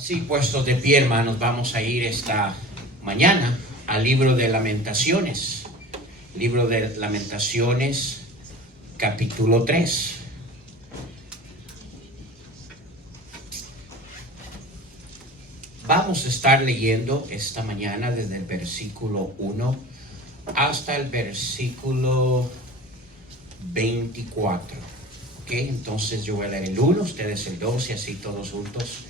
Sí, puestos de pie, hermanos, vamos a ir esta mañana al libro de Lamentaciones. Libro de Lamentaciones, capítulo 3. Vamos a estar leyendo esta mañana desde el versículo 1 hasta el versículo 24. ¿Ok? Entonces yo voy a leer el 1, ustedes el 2 y así todos juntos,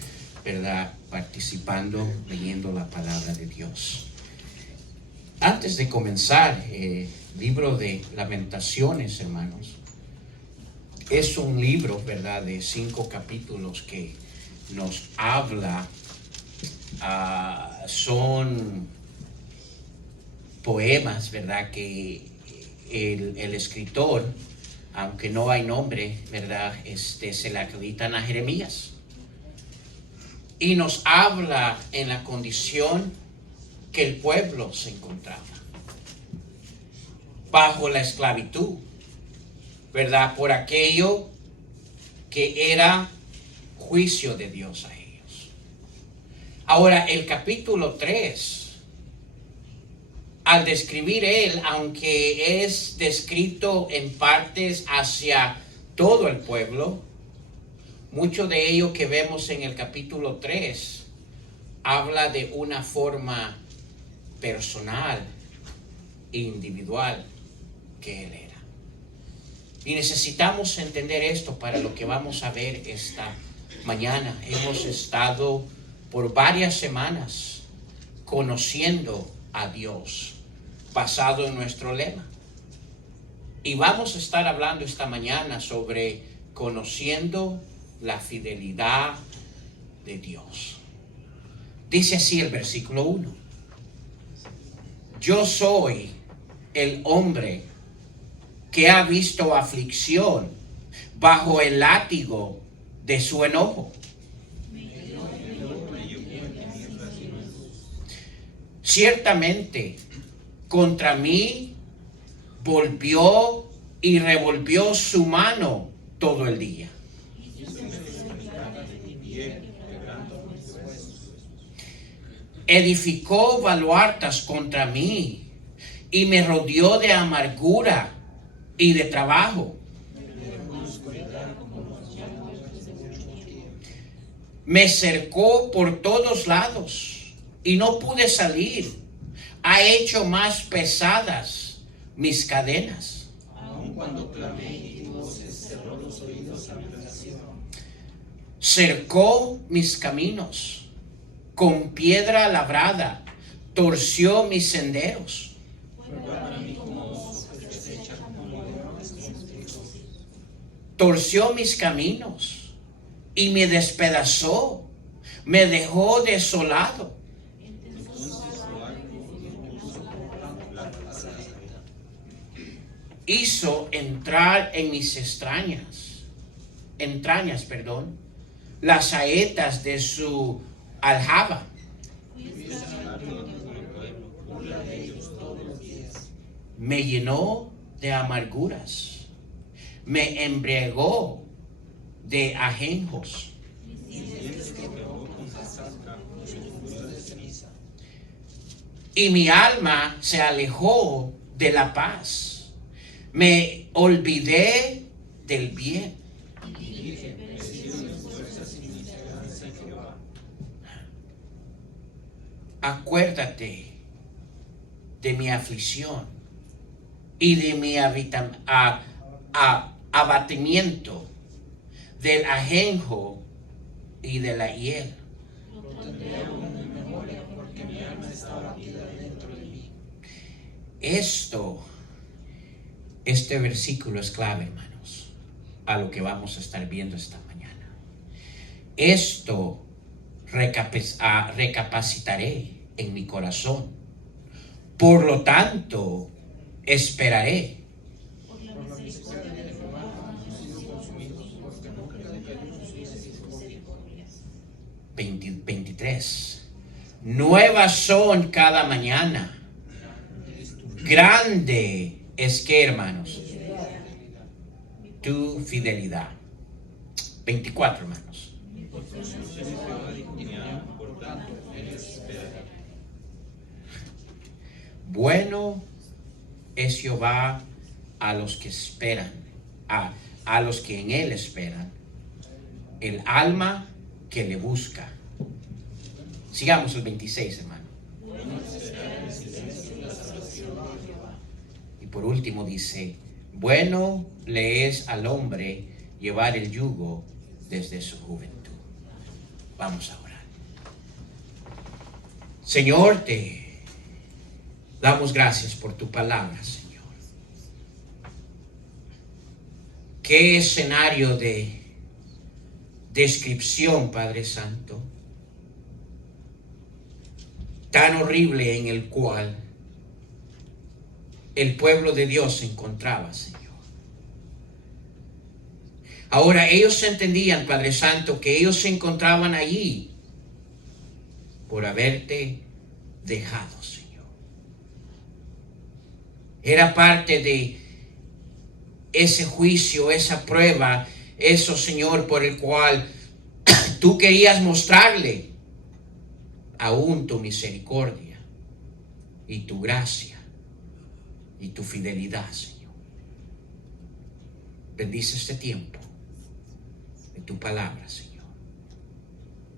¿verdad? Participando, leyendo la palabra de Dios. Antes de comenzar, libro de Lamentaciones, hermanos, es un libro, ¿verdad?, de 5 capítulos que nos habla, son poemas, ¿verdad?, que el escritor, aunque no hay nombre, ¿verdad?, se le acreditan a Jeremías. Y nos habla en la condición que el pueblo se encontraba bajo la esclavitud, ¿verdad?, por aquello que era juicio de Dios a ellos. Ahora, el capítulo 3, al describir él, aunque es descrito en partes hacia todo el pueblo, mucho de ello que vemos en el capítulo 3 habla de una forma personal e individual que él era. Y necesitamos entender esto para lo que vamos a ver esta mañana. Hemos estado por varias semanas conociendo a Dios, basado en nuestro lema. Y vamos a estar hablando esta mañana sobre conociendo la fidelidad de Dios. Dice así el versículo 1. Yo soy el hombre que ha visto aflicción bajo el látigo de su enojo. Ciertamente, contra mí volvió y revolvió su mano todo el día. Edificó baluartes contra mí y me rodeó de amargura y de trabajo. Me cercó por todos lados y no pude salir. Ha hecho más pesadas mis cadenas. Aun cuando clamé y tu voz cerró los oídos a mi oración. Cercó mis caminos con piedra labrada, torció mis senderos. Torció mis caminos y me despedazó, me dejó desolado. Hizo entrar en mis entrañas, las saetas de su aljaba. Me llenó de amarguras, me embriagó de ajenjos. Y mi alma se alejó de la paz. Me olvidé del bien. Acuérdate de mi aflicción y de mi abatimiento, del ajenjo y de la hiel. Este versículo es clave, hermanos, a lo que vamos a estar viendo esta mañana. Esto recapacitaré en mi corazón. Por lo tanto, esperaré. 23. Nuevas son cada mañana. Grande es que, hermanos, tu fidelidad. 24, hermanos. Bueno es Jehová a los que esperan, a los que en él esperan, el alma que le busca. Sigamos el 26, hermano. Y por último dice, bueno le es al hombre llevar el yugo desde su juventud. Vamos a orar. Señor, te damos gracias por tu palabra, Señor. Qué escenario de descripción, Padre Santo, tan horrible en el cual el pueblo de Dios se encontraba, Señor. Ahora ellos entendían, Padre Santo, que ellos se encontraban allí por haberte dejado, Señor. Era parte de ese juicio, esa prueba, eso, Señor, por el cual tú querías mostrarle aún tu misericordia y tu gracia y tu fidelidad, Señor. Bendice este tiempo de tu palabra, Señor.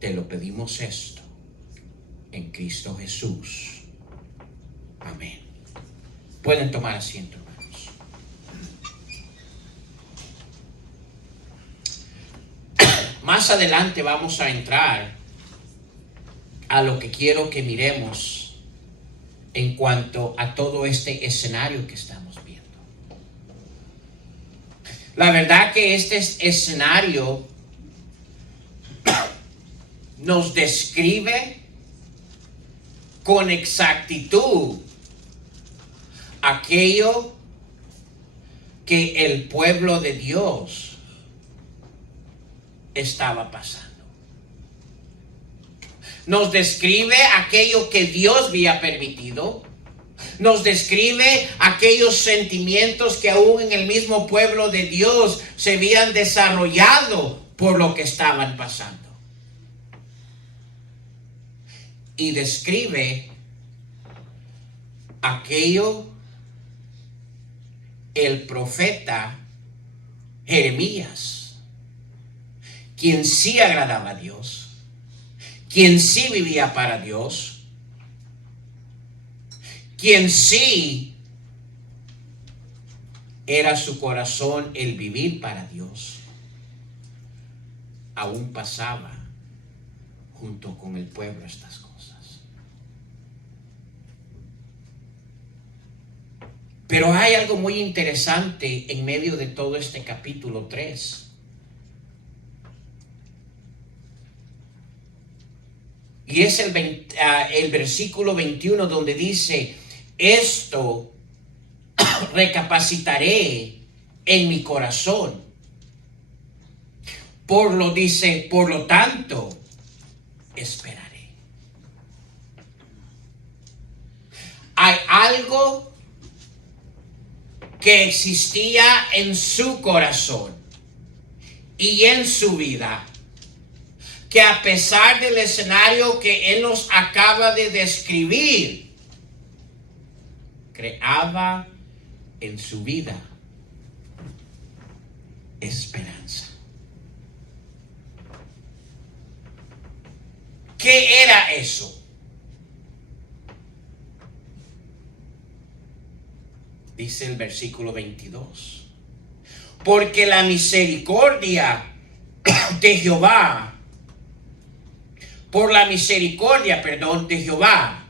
Te lo pedimos esto en Cristo Jesús. Amén. Pueden tomar asiento, hermanos. Más adelante vamos a entrar a lo que quiero que miremos en cuanto a todo este escenario que estamos viendo. La verdad que este escenario nos describe con exactitud aquello que el pueblo de Dios estaba pasando. Nos describe aquello que Dios había permitido. Nos describe aquellos sentimientos que aún en el mismo pueblo de Dios se habían desarrollado por lo que estaban pasando. Y describe aquello el profeta Jeremías, quien sí agradaba a Dios, quien sí vivía para Dios, quien sí era su corazón el vivir para Dios, aún pasaba junto con el pueblo estas cosas. Pero hay algo muy interesante en medio de todo este capítulo 3. Y es el versículo 21 donde dice, esto recapacitaré en mi corazón. Por lo tanto, esperaré. Hay algo que existía en su corazón y en su vida, que a pesar del escenario que él nos acaba de describir, creaba en su vida esperanza. ¿Qué era eso? Dice el versículo 22. Porque la misericordia de Jehová, por la misericordia, de Jehová,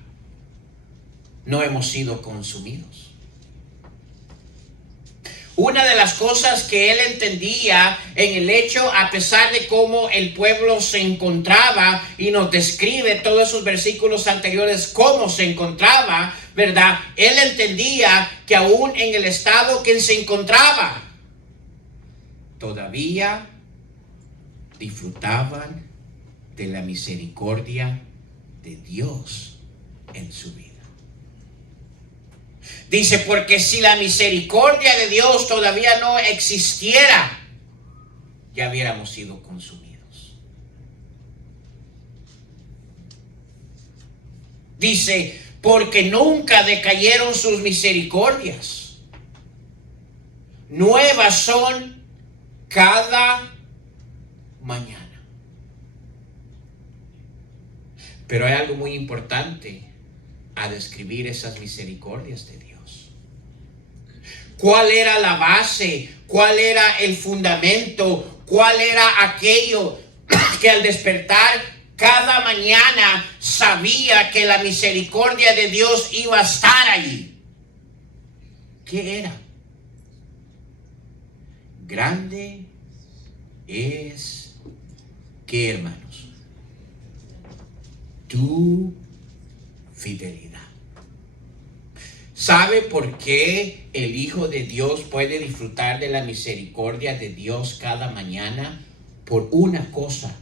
no hemos sido consumidos. Una de las cosas que él entendía en el hecho, a pesar de cómo el pueblo se encontraba, y nos describe todos esos versículos anteriores cómo se encontraba, ¿verdad? Él entendía que aún en el estado que se encontraba, todavía disfrutaban de la misericordia de Dios en su vida. Dice, porque si la misericordia de Dios todavía no existiera, ya hubiéramos sido consumidos. Dice, porque nunca decayeron sus misericordias. Nuevas son cada mañana. Pero hay algo muy importante a describir esas misericordias de Dios. ¿Cuál era la base? ¿Cuál era el fundamento? ¿Cuál era aquello que al despertar cada mañana sabía que la misericordia de Dios iba a estar allí? ¿Qué era? Grande es, ¿qué, hermanos? Tu fidelidad. ¿Sabe por qué el Hijo de Dios puede disfrutar de la misericordia de Dios cada mañana? Por una cosa,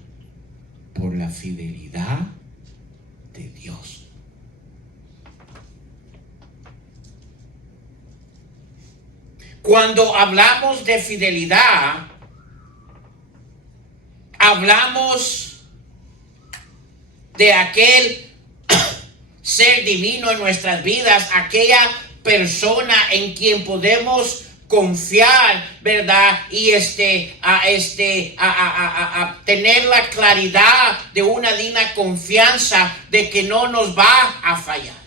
por la fidelidad de Dios. Cuando hablamos de fidelidad, hablamos de aquel ser divino en nuestras vidas, aquella persona en quien podemos confiar, ¿verdad? Y tener la claridad de una digna confianza de que no nos va a fallar.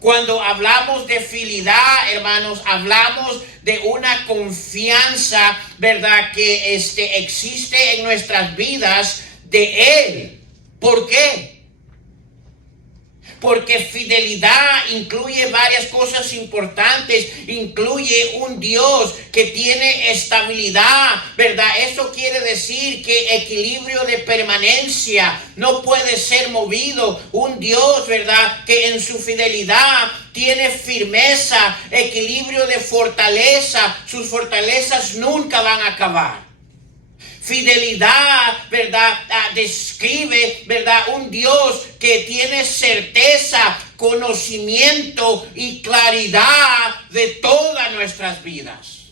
Cuando hablamos de fidelidad, hermanos, hablamos de una confianza, ¿verdad? Que existe en nuestras vidas de Él. ¿Por qué? Porque fidelidad incluye varias cosas importantes. Incluye un Dios que tiene estabilidad, ¿verdad? Eso quiere decir que equilibrio de permanencia, no puede ser movido. Un Dios, ¿verdad? Que en su fidelidad tiene firmeza, equilibrio de fortaleza. Sus fortalezas nunca van a acabar. Fidelidad, ¿verdad? Describe, ¿verdad? Un Dios que tiene certeza, conocimiento y claridad de todas nuestras vidas.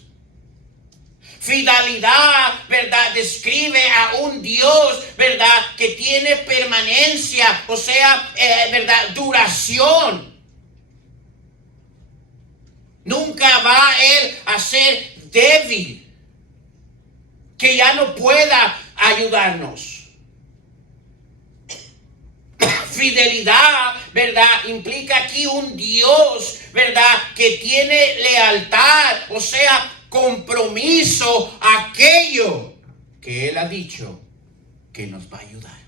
Fidelidad, ¿verdad? Describe a un Dios, ¿verdad? Que tiene permanencia, o sea, ¿verdad? Duración. Nunca va Él a ser débil, que ya no pueda ayudarnos. Fidelidad, ¿verdad? Implica aquí un Dios, ¿verdad? Que tiene lealtad, o sea, compromiso a aquello que Él ha dicho que nos va a ayudar.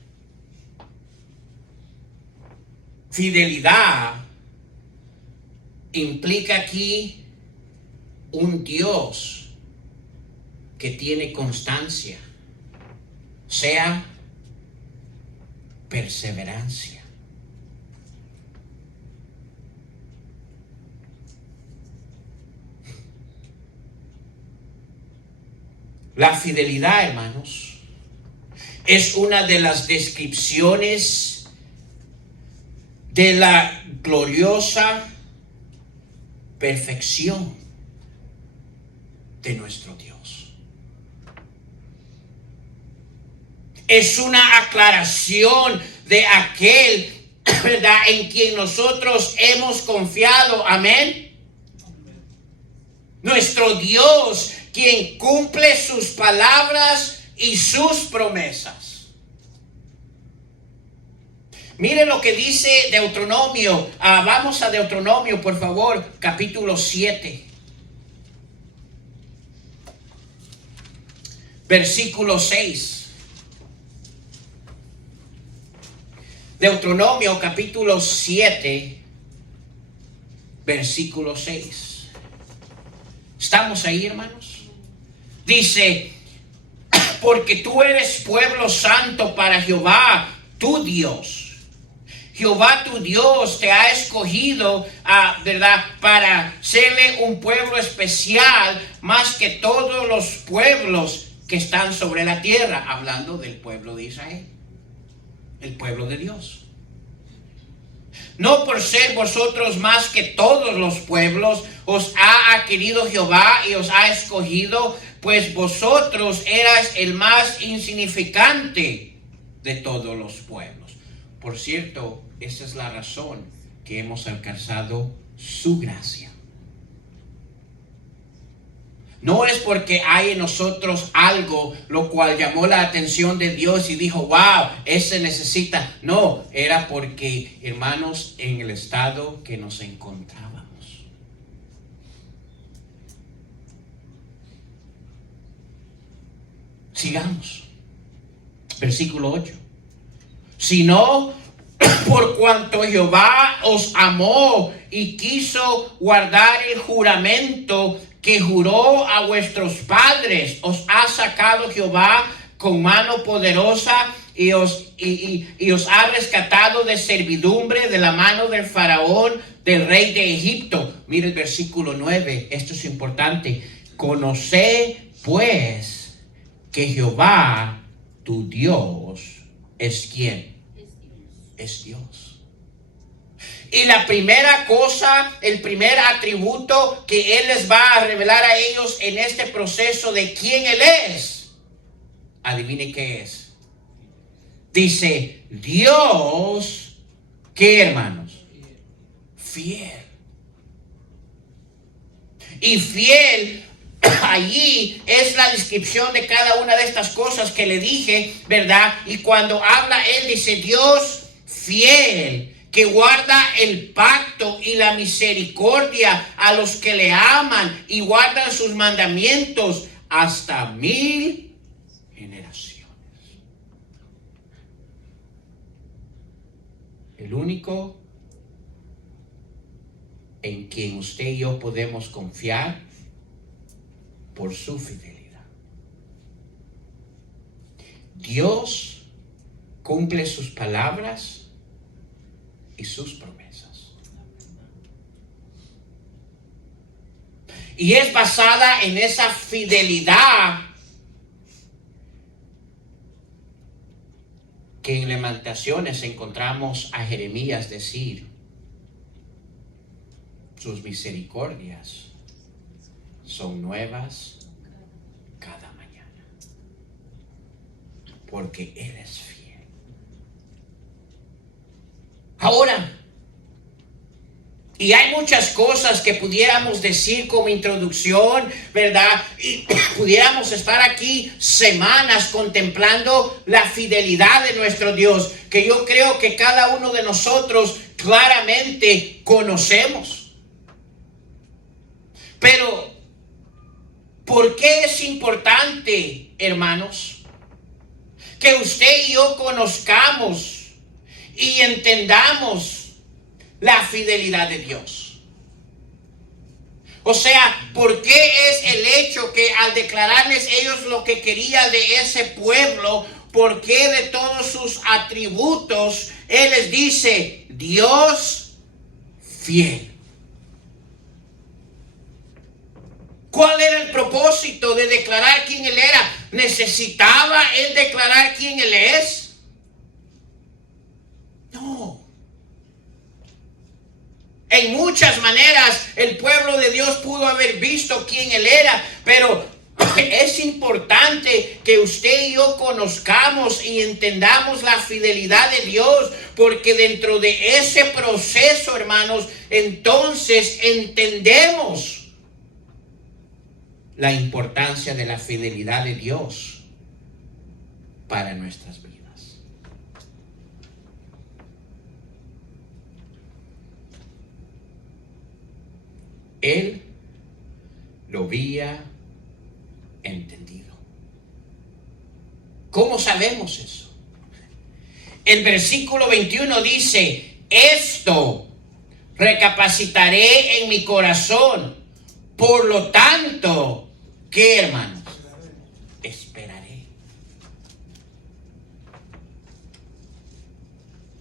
Fidelidad implica aquí un Dios que tiene constancia, o sea, perseverancia. La fidelidad, hermanos, es una de las descripciones de la gloriosa perfección de nuestro Dios. Es una aclaración de aquel, ¿verdad?, en quien nosotros hemos confiado. Amén. Nuestro Dios, quien cumple sus palabras y sus promesas. Mire lo que dice Deuteronomio. Vamos a Deuteronomio, por favor, capítulo 7. Versículo 6. Deuteronomio capítulo 7, versículo 6. ¿Estamos ahí, hermanos? Dice, porque tú eres pueblo santo para Jehová, tu Dios. Jehová tu Dios te ha escogido, ¿verdad?, para serle un pueblo especial más que todos los pueblos que están sobre la tierra. Hablando del pueblo de Israel. El pueblo de Dios. No por ser vosotros más que todos los pueblos, os ha adquirido Jehová y os ha escogido, pues vosotros eras el más insignificante de todos los pueblos. Por cierto, esa es la razón que hemos alcanzado su gracia. No es porque hay en nosotros algo lo cual llamó la atención de Dios y dijo, wow, ese necesita. No, era porque, hermanos, en el estado que nos encontrábamos. Sigamos. Versículo 8. Sino por cuanto Jehová os amó y quiso guardar el juramento que juró a vuestros padres, os ha sacado Jehová con mano poderosa y os ha rescatado de servidumbre de la mano del faraón, del rey de Egipto. Mire el versículo 9, esto es importante. Conoced pues que Jehová tu Dios es ¿quién? Es Dios. Y la primera cosa, el primer atributo que Él les va a revelar a ellos en este proceso de quién Él es, adivine qué es. Dice, Dios, ¿qué, hermanos? Fiel. Y fiel, allí es la descripción de cada una de estas cosas que le dije, ¿verdad? Y cuando habla Él, dice, Dios fiel, que guarda el pacto y la misericordia a los que le aman y guardan sus mandamientos hasta 1000 generaciones. El único en quien usted y yo podemos confiar por su fidelidad. Dios cumple sus palabras y sus promesas. Y es basada en esa fidelidad que en Lamentaciones encontramos a Jeremías decir, sus misericordias son nuevas cada mañana, porque Él es fiel. Ahora, y hay muchas cosas que pudiéramos decir como introducción, ¿verdad? Y pudiéramos estar aquí semanas contemplando la fidelidad de nuestro Dios, que yo creo que cada uno de nosotros claramente conocemos. Pero, ¿por qué es importante, hermanos, que usted y yo conozcamos y entendamos la fidelidad de Dios? O sea, ¿por qué es el hecho que al declararles ellos lo que quería de ese pueblo, por qué de todos sus atributos, Él les dice, Dios fiel? ¿Cuál era el propósito de declarar quién Él era? ¿Necesitaba Él declarar quién Él es? No. En muchas maneras el pueblo de Dios pudo haber visto quién Él era, pero es importante que usted y yo conozcamos y entendamos la fidelidad de Dios, porque dentro de ese proceso, hermanos, entonces entendemos la importancia de la fidelidad de Dios para nuestras vidas. Él lo había entendido. ¿Cómo sabemos eso? El versículo 21 dice, esto recapacitaré en mi corazón, por lo tanto, ¿qué, hermanos? Esperaré.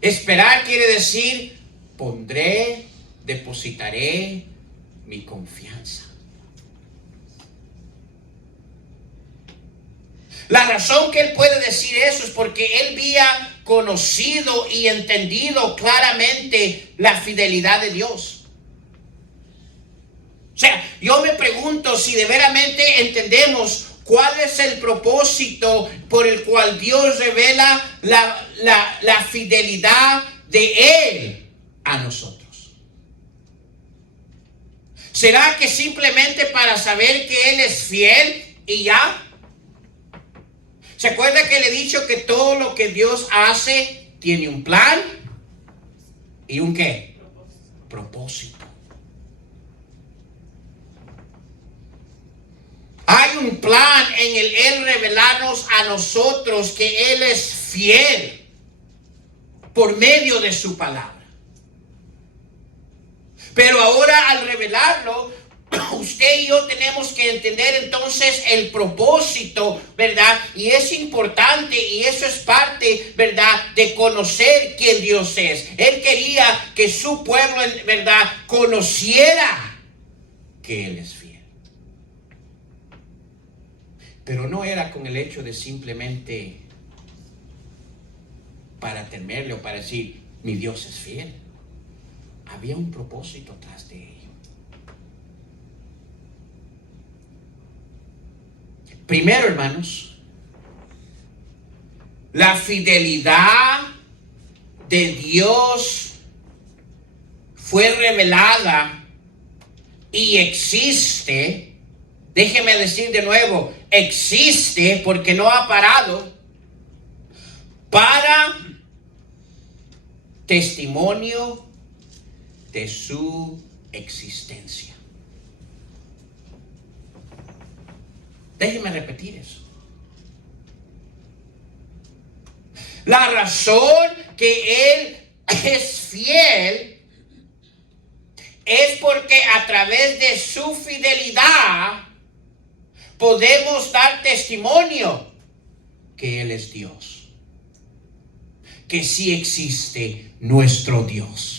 Esperar quiere decir, depositaré mi confianza. La razón que él puede decir eso es porque él había conocido y entendido claramente la fidelidad de Dios. O sea, yo me pregunto si de veramente entendemos ¿Cuál es el propósito por el cual Dios revela la fidelidad de Él a nosotros? ¿Será que simplemente para saber que Él es fiel y ya? ¿Se acuerda que le he dicho que todo lo que Dios hace tiene un plan y un qué? Propósito. Hay un plan en el Él revelarnos a nosotros que Él es fiel por medio de su palabra. Pero ahora al revelarlo, usted y yo tenemos que entender entonces el propósito, ¿verdad? Y es importante y eso es parte, ¿verdad?, de conocer quién Dios es. Él quería que su pueblo, ¿verdad?, conociera que Él es fiel. Pero no era con el hecho de simplemente para temerle o para decir, mi Dios es fiel. Había un propósito tras de ello. Primero, hermanos, la fidelidad de Dios fue revelada y existe. Déjeme decir de nuevo, existe porque no ha parado para testimonio de su existencia. Déjeme repetir eso. La razón que Él es fiel es porque a través de su fidelidad podemos dar testimonio que Él es Dios, que sí existe nuestro Dios.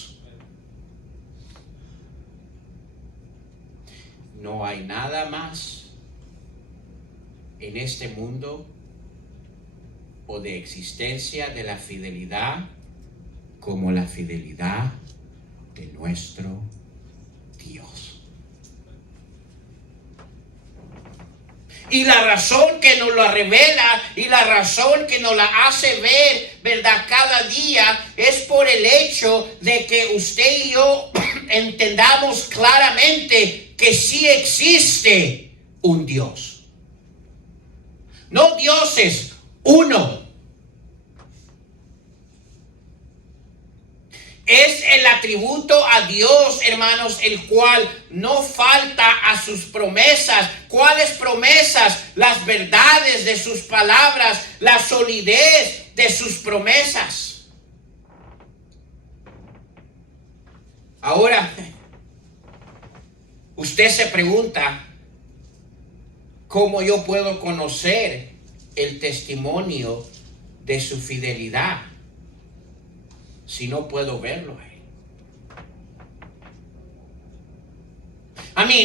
No hay nada más en este mundo o de existencia de la fidelidad como la fidelidad de nuestro Dios. Y la razón que nos lo revela y la razón que nos la hace ver, ¿verdad?, cada día es por el hecho de que usted y yo entendamos claramente que sí existe un Dios. No dioses, uno. Es el atributo a Dios, hermanos, el cual no falta a sus promesas. ¿Cuáles promesas? Las verdades de sus palabras, la solidez de sus promesas. Ahora, usted se pregunta, ¿cómo yo puedo conocer el testimonio de su fidelidad si no puedo verlo a Él?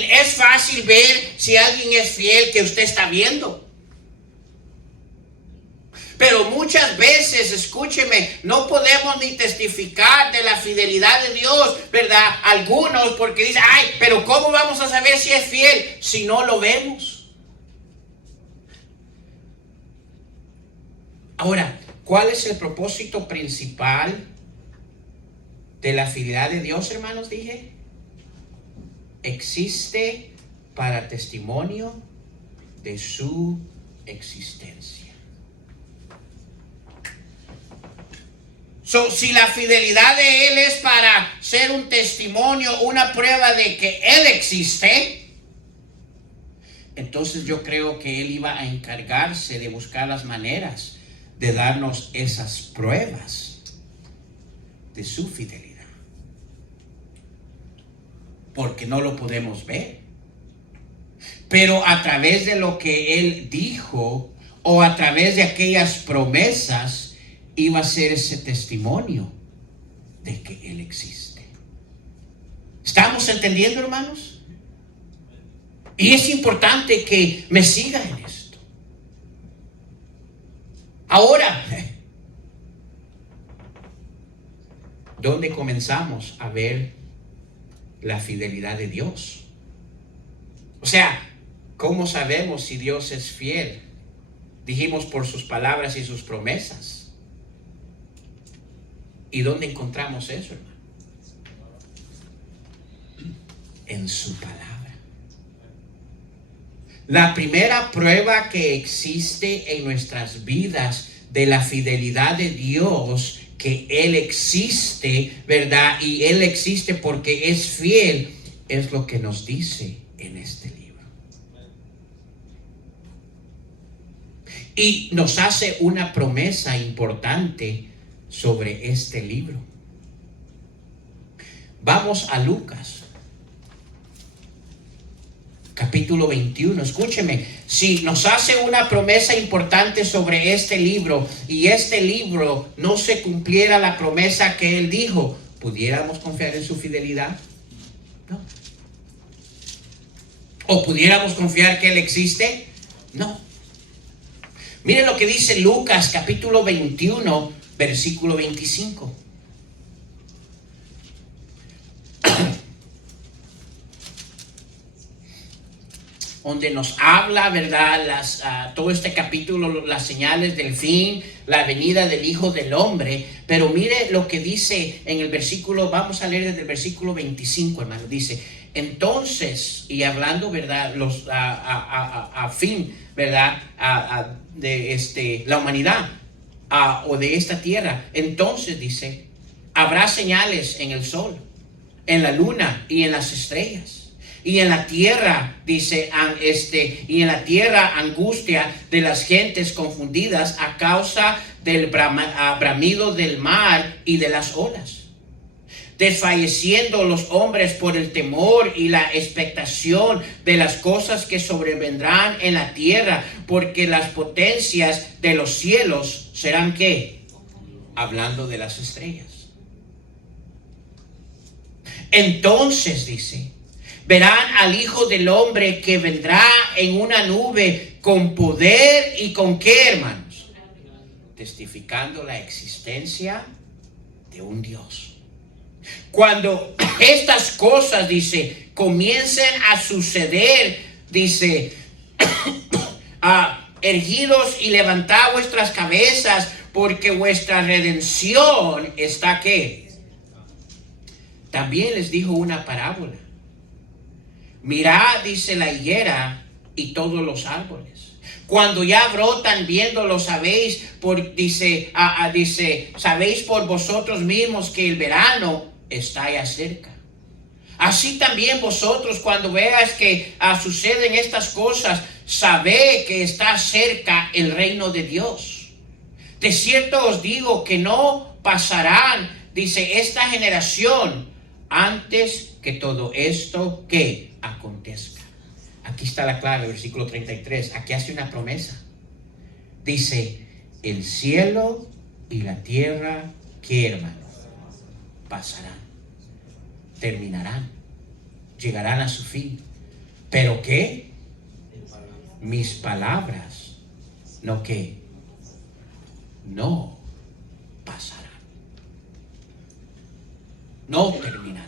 Es fácil ver si alguien es fiel que usted está viendo. Pero muchas veces, escúcheme, no podemos ni testificar de la fidelidad de Dios, ¿verdad? Algunos porque dicen, ay, pero ¿cómo vamos a saber si es fiel si no lo vemos? Ahora, ¿cuál es el propósito principal de la fidelidad de Dios, hermanos? Dije, existe para testimonio de su existencia. Si la fidelidad de Él es para ser un testimonio, una prueba de que Él existe, entonces yo creo que Él iba a encargarse de buscar las maneras de darnos esas pruebas de su fidelidad. Porque no lo podemos ver. Pero a través de lo que Él dijo o a través de aquellas promesas, iba a ser ese testimonio de que Él existe. ¿Estamos entendiendo, hermanos? Y es importante que me siga en esto. Ahora, ¿dónde comenzamos a ver la fidelidad de Dios? O sea, ¿Cómo sabemos si Dios es fiel? Dijimos por sus palabras y sus promesas. ¿Y dónde encontramos eso, hermano? En su palabra. La primera prueba que existe en nuestras vidas de la fidelidad de Dios, que Él existe, ¿verdad? Y Él existe porque es fiel, es lo que nos dice en este libro. Y nos hace una promesa importante sobre este libro. Vamos a Lucas. Capítulo 21, escúcheme, si nos hace una promesa importante sobre este libro y este libro no se cumpliera la promesa que él dijo, ¿pudiéramos confiar en su fidelidad? No. ¿O pudiéramos confiar que él existe? No. Miren lo que dice Lucas capítulo 21, versículo 25. Donde nos habla, ¿verdad? Todo este capítulo, las señales del fin, la venida del Hijo del Hombre. Pero mire lo que dice en el versículo, vamos a leer desde el versículo 25, hermano. Dice, entonces, y hablando, ¿verdad? A fin, ¿verdad? De la humanidad o de esta tierra. Entonces, dice, habrá señales en el sol, en la luna y en las estrellas. Y en la tierra, dice, y en la tierra angustia de las gentes confundidas a causa del bramido del mar y de las olas. Desfalleciendo los hombres por el temor y la expectación de las cosas que sobrevendrán en la tierra, porque las potencias de los cielos serán ¿qué? Hablando de las estrellas. Entonces dice, verán al Hijo del Hombre que vendrá en una nube con poder y con ¿qué, hermanos? Testificando la existencia de un Dios. Cuando estas cosas, dice, comiencen a suceder, dice, erguidos y levantad vuestras cabezas, porque vuestra redención está ¿qué? También les dijo una parábola. Mirad, dice, la higuera y todos los árboles. Cuando ya brotan, viéndolo, sabéis sabéis por vosotros mismos que el verano está ya cerca. Así también vosotros, cuando veáis que suceden estas cosas, sabed que está cerca el reino de Dios. De cierto os digo que no pasarán, dice, esta generación antes que todo esto que acontezca. Aquí está la clave, versículo 33. Aquí hace una promesa. Dice, el cielo y la tierra, ¿qué, hermano? Pasarán, terminarán, llegarán a su fin. ¿Pero qué? Mis palabras, ¿no qué? No pasarán. No terminarán.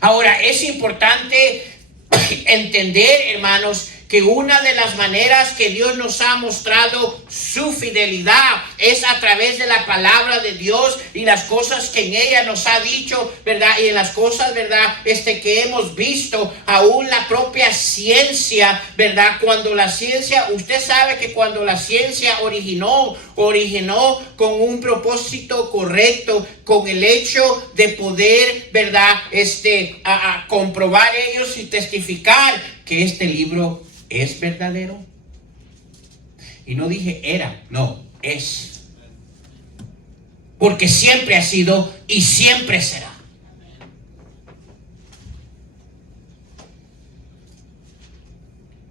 Ahora, es importante entender, hermanos, que una de las maneras que Dios nos ha mostrado su fidelidad es a través de la palabra de Dios y las cosas que en ella nos ha dicho, ¿verdad? Y en las cosas, ¿verdad? Que hemos visto, aún la propia ciencia, ¿verdad? Cuando la ciencia, usted sabe que cuando la ciencia originó con un propósito correcto, con el hecho de poder, ¿verdad? A comprobar ellos y testificar que este libro es verdadero. Y no dije era, no, es. Porque siempre ha sido y siempre será.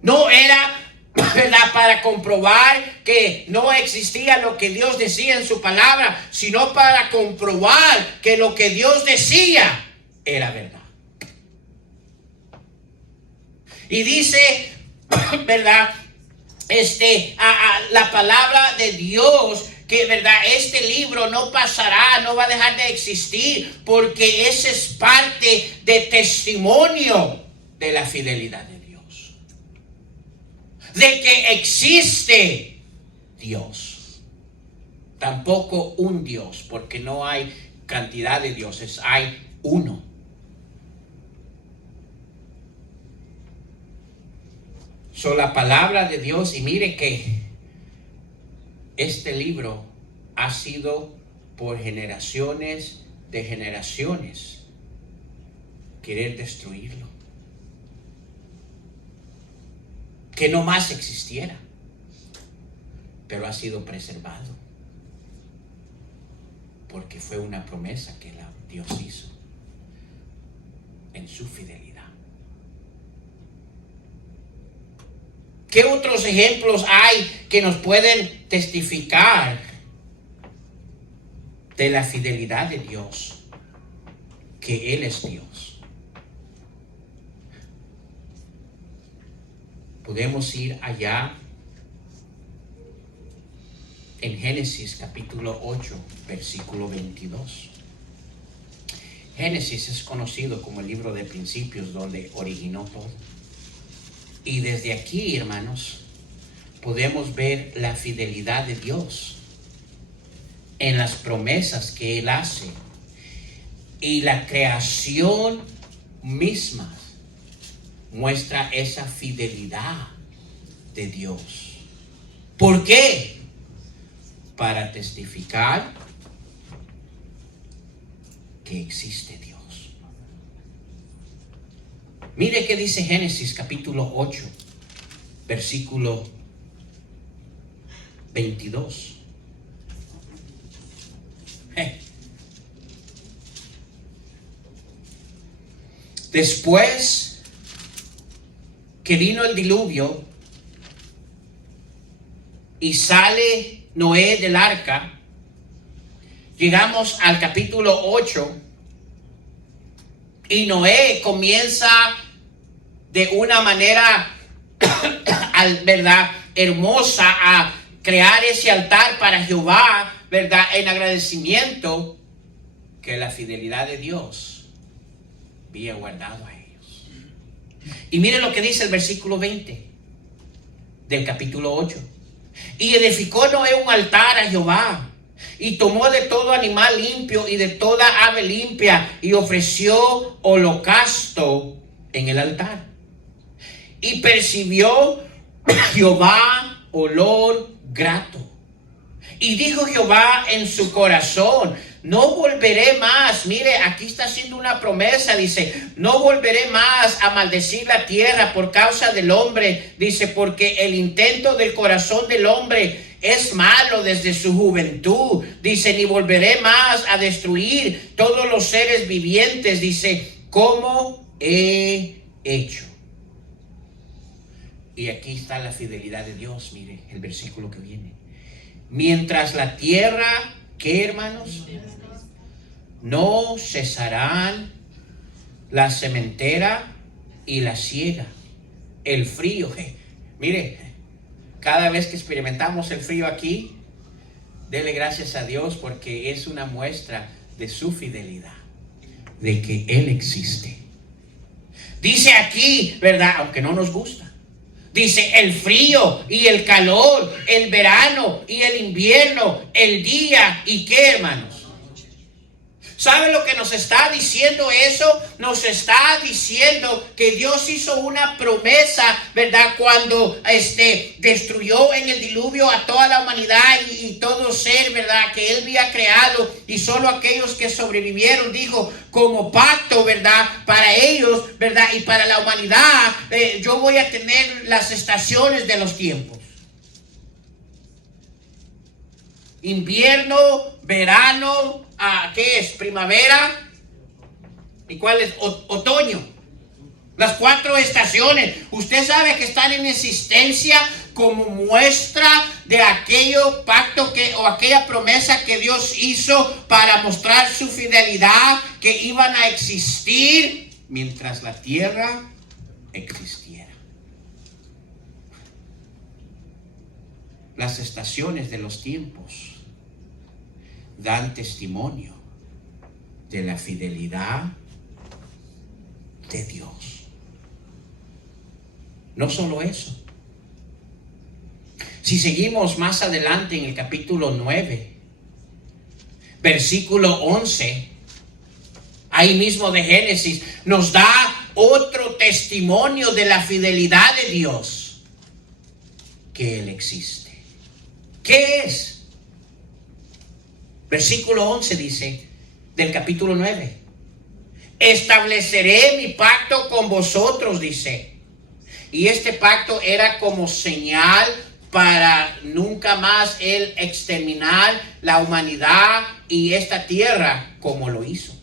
No era, ¿verdad?, para comprobar que no existía lo que Dios decía en su palabra, sino para comprobar que lo que Dios decía era verdad. Y dice, ¿verdad? La palabra de Dios, que verdad, este libro no pasará, no va a dejar de existir, porque ese es parte de testimonio de la fidelidad de Dios, de que existe Dios. Tampoco un Dios, porque no hay cantidad de dioses, hay uno. La palabra de Dios, y mire que este libro ha sido por generaciones de generaciones querer destruirlo, que no más existiera, pero ha sido preservado porque fue una promesa que Dios hizo en su fidelidad. ¿Qué otros ejemplos hay que nos pueden testificar de la fidelidad de Dios? Que Él es Dios. Podemos ir allá en Génesis capítulo 8, versículo 22. Génesis es conocido como el libro de principios, donde originó todo. Y desde aquí, hermanos, podemos ver la fidelidad de Dios en las promesas que Él hace. Y la creación misma muestra esa fidelidad de Dios. ¿Por qué? Para testificar que existe Dios. Mire qué dice Génesis capítulo 8, versículo 22. Después que vino el diluvio y sale Noé del arca, llegamos al capítulo 8 y Noé comienza de una manera verdad hermosa a crear ese altar para Jehová, verdad, en agradecimiento que la fidelidad de Dios había guardado a ellos. Y mire lo que dice el versículo 20 del capítulo 8. Y edificó Noé un altar a Jehová, y tomó de todo animal limpio y de toda ave limpia, y ofreció holocausto en el altar. Y percibió Jehová olor grato. Y dijo Jehová en su corazón: no volveré más. Mire, aquí está haciendo una promesa. Dice: no volveré más a maldecir la tierra por causa del hombre. Dice: porque el intento del corazón del hombre es malo desde su juventud. Dice: ni volveré más a destruir todos los seres vivientes. Dice: como he hecho. Y aquí está la fidelidad de Dios. Mire el versículo que viene. Mientras la tierra, ¿qué, hermanos? No cesarán la sementera y la siega, el frío. Mire, cada vez que experimentamos el frío aquí, dele gracias a Dios, porque es una muestra de su fidelidad, de que Él existe. Dice aquí, ¿verdad? Aunque no nos gusta. Dice: el frío y el calor, el verano y el invierno, el día y qué, hermanos. ¿Sabe lo que nos está diciendo eso? Nos está diciendo que Dios hizo una promesa, ¿verdad? Cuando destruyó en el diluvio a toda la humanidad y todo ser, ¿verdad?, que Él había creado, y solo aquellos que sobrevivieron, dijo, como pacto, ¿verdad?, para ellos, ¿verdad?, y para la humanidad, yo voy a tener las estaciones de los tiempos. Invierno, verano, ¿qué es? Primavera. ¿Y cuál es? Otoño. Las 4 estaciones. Usted sabe que están en existencia como muestra de aquello pacto o aquella promesa que Dios hizo para mostrar su fidelidad, que iban a existir mientras la tierra existiera. Las estaciones de los tiempos dan testimonio de la fidelidad de Dios. No solo eso. Si seguimos más adelante en el capítulo 9, versículo 11, ahí mismo de Génesis, nos da otro testimonio de la fidelidad de Dios, que Él existe. ¿Qué es? Versículo 11 dice, del capítulo 9, estableceré mi pacto con vosotros, dice. Y este pacto era como señal para nunca más Él exterminar la humanidad y esta tierra como lo hizo.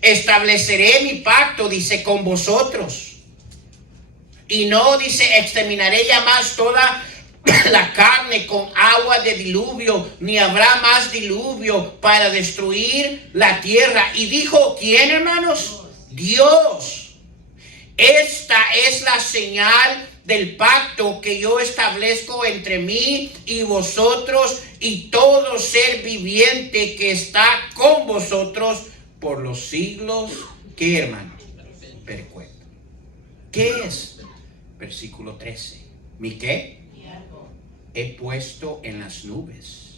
Estableceré mi pacto, dice, con vosotros. Y no, dice, exterminaré ya más toda la carne con agua de diluvio, ni habrá más diluvio para destruir la tierra. Y dijo, ¿quién, hermanos? Dios. Esta es la señal del pacto que yo establezco entre mí y vosotros y todo ser viviente que está con vosotros por los siglos. ¿Qué, hermanos? Perpetuo. ¿Qué es? Versículo 13. ¿Mi qué? He puesto en las nubes,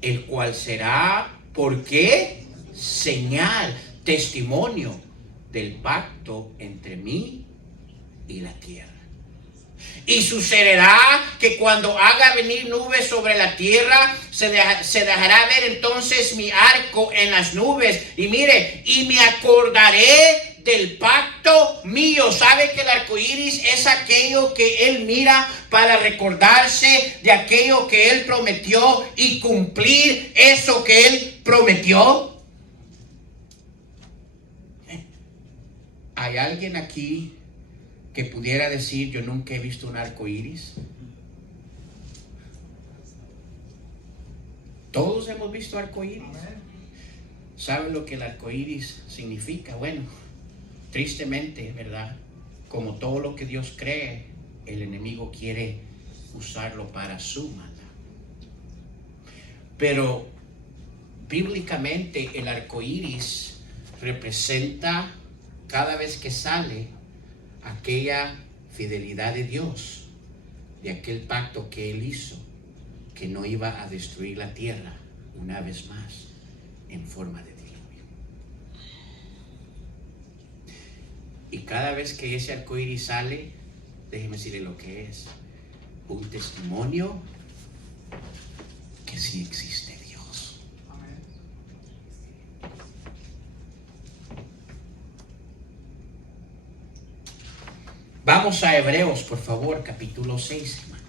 el cual será, ¿por qué? Señal, testimonio del pacto entre mí y la tierra. Y sucederá que cuando haga venir nubes sobre la tierra, se dejará ver entonces mi arco en las nubes. Y mire, y me acordaré del pacto mío. ¿Sabe que el arco iris es aquello que Él mira para recordarse de aquello que Él prometió y cumplir eso que Él prometió? ¿Hay alguien aquí que pudiera decir, yo nunca he visto un arco iris? Todos hemos visto arco iris. ¿Saben lo que el arco iris significa? Bueno, tristemente, ¿verdad? Como todo lo que Dios cree, el enemigo quiere usarlo para su maldad. Pero bíblicamente el arco iris representa, cada vez que sale, aquella fidelidad de Dios, de aquel pacto que Él hizo, que no iba a destruir la tierra una vez más en forma de diluvio. Y cada vez que ese arco iris sale, déjeme decirle lo que es: un testimonio que sí existe Dios. Vamos a Hebreos, por favor, capítulo 6, hermanos.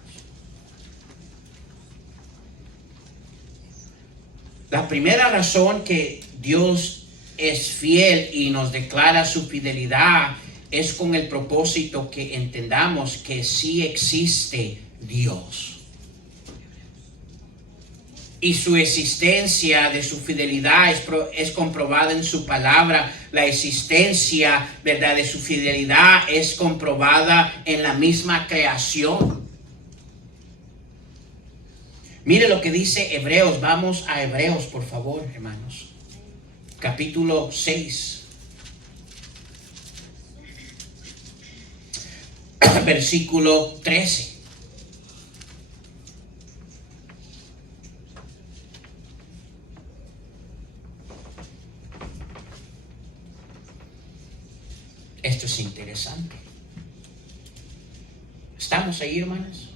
La primera razón que Dios es fiel y nos declara su fidelidad es con el propósito que entendamos que sí existe Dios. Y su existencia de su fidelidad es comprobada en su palabra. La existencia, ¿verdad?, de su fidelidad es comprobada en la misma creación. Mire lo que dice Hebreos. Vamos a Hebreos, por favor, hermanos. Capítulo 6. Versículo 13. Esto es interesante. ¿Estamos ahí, hermanos?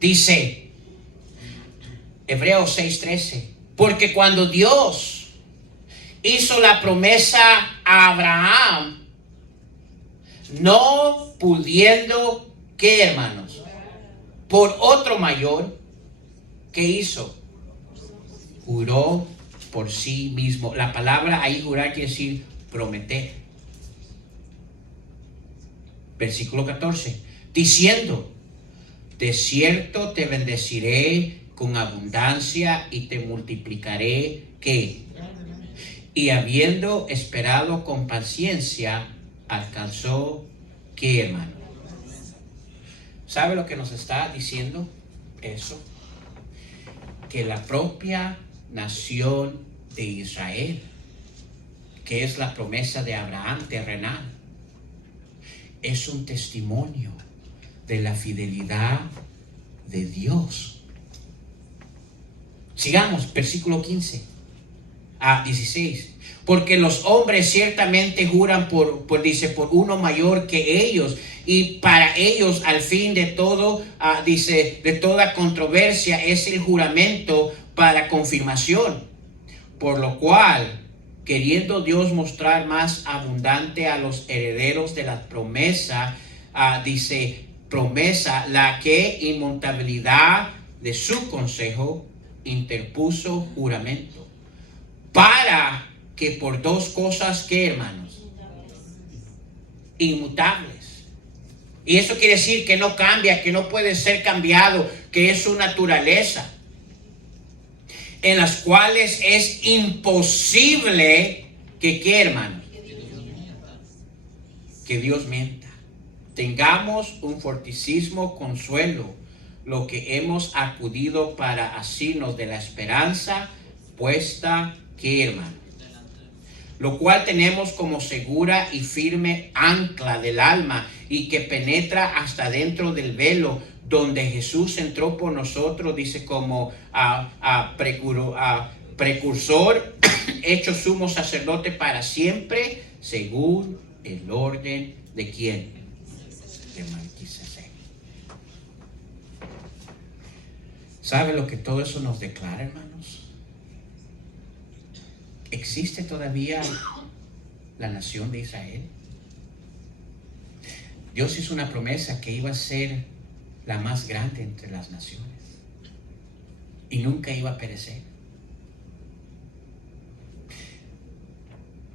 Dice Hebreos 6:13, porque cuando Dios hizo la promesa a Abraham, no pudiendo, ¿qué, hermanos?, por otro mayor, ¿qué hizo? Juró por sí mismo. La palabra ahí jurar quiere decir prometer. Versículo 14, diciendo, de cierto te bendeciré con abundancia y te multiplicaré, ¿qué? Y habiendo esperado con paciencia, alcanzó, ¿qué, hermano? ¿Sabe lo que nos está diciendo eso? Que la propia nación de Israel, que es la promesa de Abraham terrenal, es un testimonio de la fidelidad de Dios. Sigamos, versículo 15 a 16. Porque los hombres ciertamente juran por uno mayor que ellos, y para ellos al fin de todo, de toda controversia es el juramento para confirmación. Por lo cual, queriendo Dios mostrar más abundante a los herederos de la promesa, promesa, la que inmutabilidad de su consejo interpuso juramento, para que por dos cosas, ¿qué, hermanos? Inmutables. Y eso quiere decir que no cambia, que no puede ser cambiado, que es su naturaleza, en las cuales es imposible que, ¿qué, hermanos? Que Dios mienta. Tengamos un fortísimo consuelo, lo que hemos acudido para asirnos de la esperanza puesta, ¿qué, hermanos? Lo cual tenemos como segura y firme ancla del alma, y que penetra hasta dentro del velo, donde Jesús entró por nosotros, dice, como precursor, hecho sumo sacerdote para siempre, según el orden de ¿quién? De Melquisedec. ¿Sabe lo que todo eso nos declara, hermanos? ¿Existe todavía la nación de Israel? Dios hizo una promesa que iba a ser la más grande entre las naciones y nunca iba a perecer.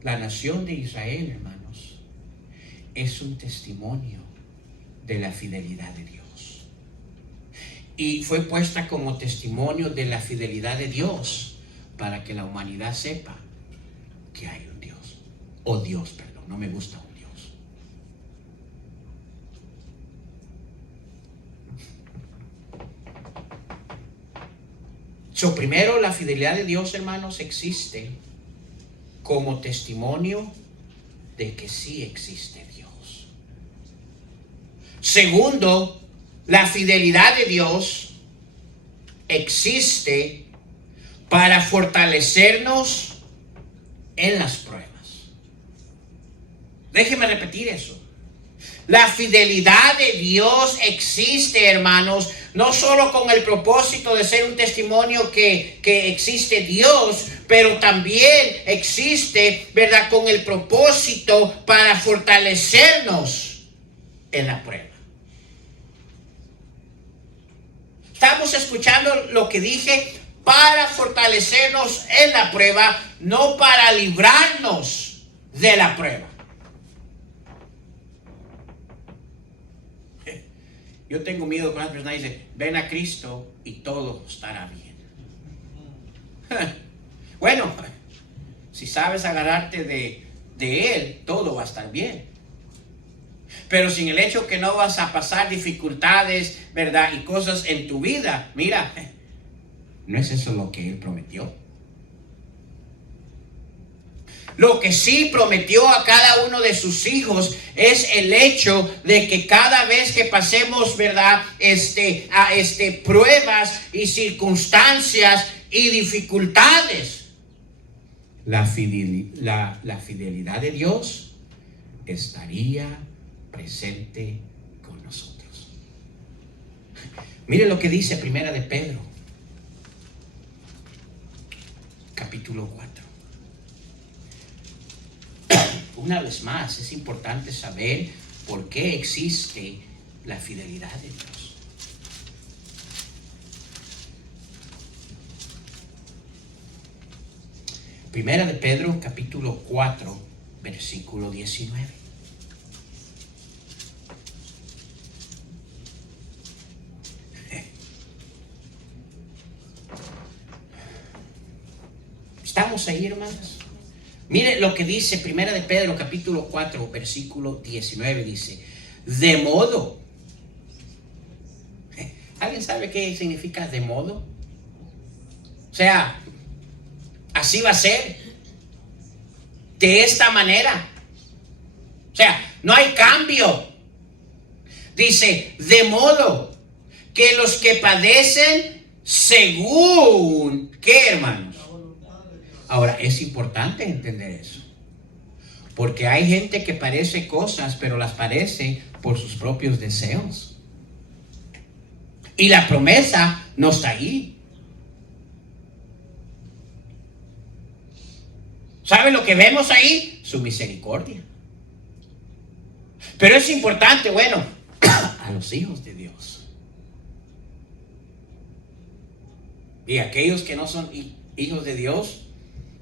La nación de Israel, hermanos, es un testimonio de la fidelidad de Dios. Y fue puesta como testimonio de la fidelidad de Dios para que la humanidad sepa que hay un Dios. O Dios, perdón, no me gusta un Dios. Primero, la fidelidad de Dios, hermanos, existe como testimonio de que sí existe Dios. Segundo, la fidelidad de Dios existe para fortalecernos en las pruebas. Déjeme repetir eso. La fidelidad de Dios existe, hermanos, no solo con el propósito de ser un testimonio que existe Dios, pero también existe, ¿verdad?, con el propósito para fortalecernos en la prueba. Estamos escuchando lo que dije, para fortalecernos en la prueba, no para librarnos de la prueba. Yo tengo miedo cuando las personas dicen, ven a Cristo y todo estará bien. Bueno, si sabes agarrarte de Él, todo va a estar bien. Pero sin el hecho que no vas a pasar dificultades, ¿verdad?, y cosas en tu vida, mira, no es eso lo que Él prometió. Lo que sí prometió a cada uno de sus hijos es el hecho de que cada vez que pasemos, ¿verdad?, pruebas y circunstancias y dificultades, la fidelidad de Dios estaría presente con nosotros. Mire lo que dice Primera de Pedro, capítulo 4. Una vez más, es importante saber por qué existe la fidelidad de Dios. Primera de Pedro, capítulo 4, versículo 19. ¿Estamos ahí, hermanos? Mire lo que dice Primera de Pedro, capítulo 4, versículo 19. Dice, de modo. ¿Alguien sabe qué significa de modo? O sea, así va a ser. De esta manera. O sea, no hay cambio. Dice, de modo que los que padecen según, ¿qué, hermanos? Ahora, es importante entender eso. Porque hay gente que padece cosas, pero las padece por sus propios deseos. Y la promesa no está ahí. ¿Sabe lo que vemos ahí? Su misericordia. Pero es importante, bueno, a los hijos de Dios. Y aquellos que no son hijos de Dios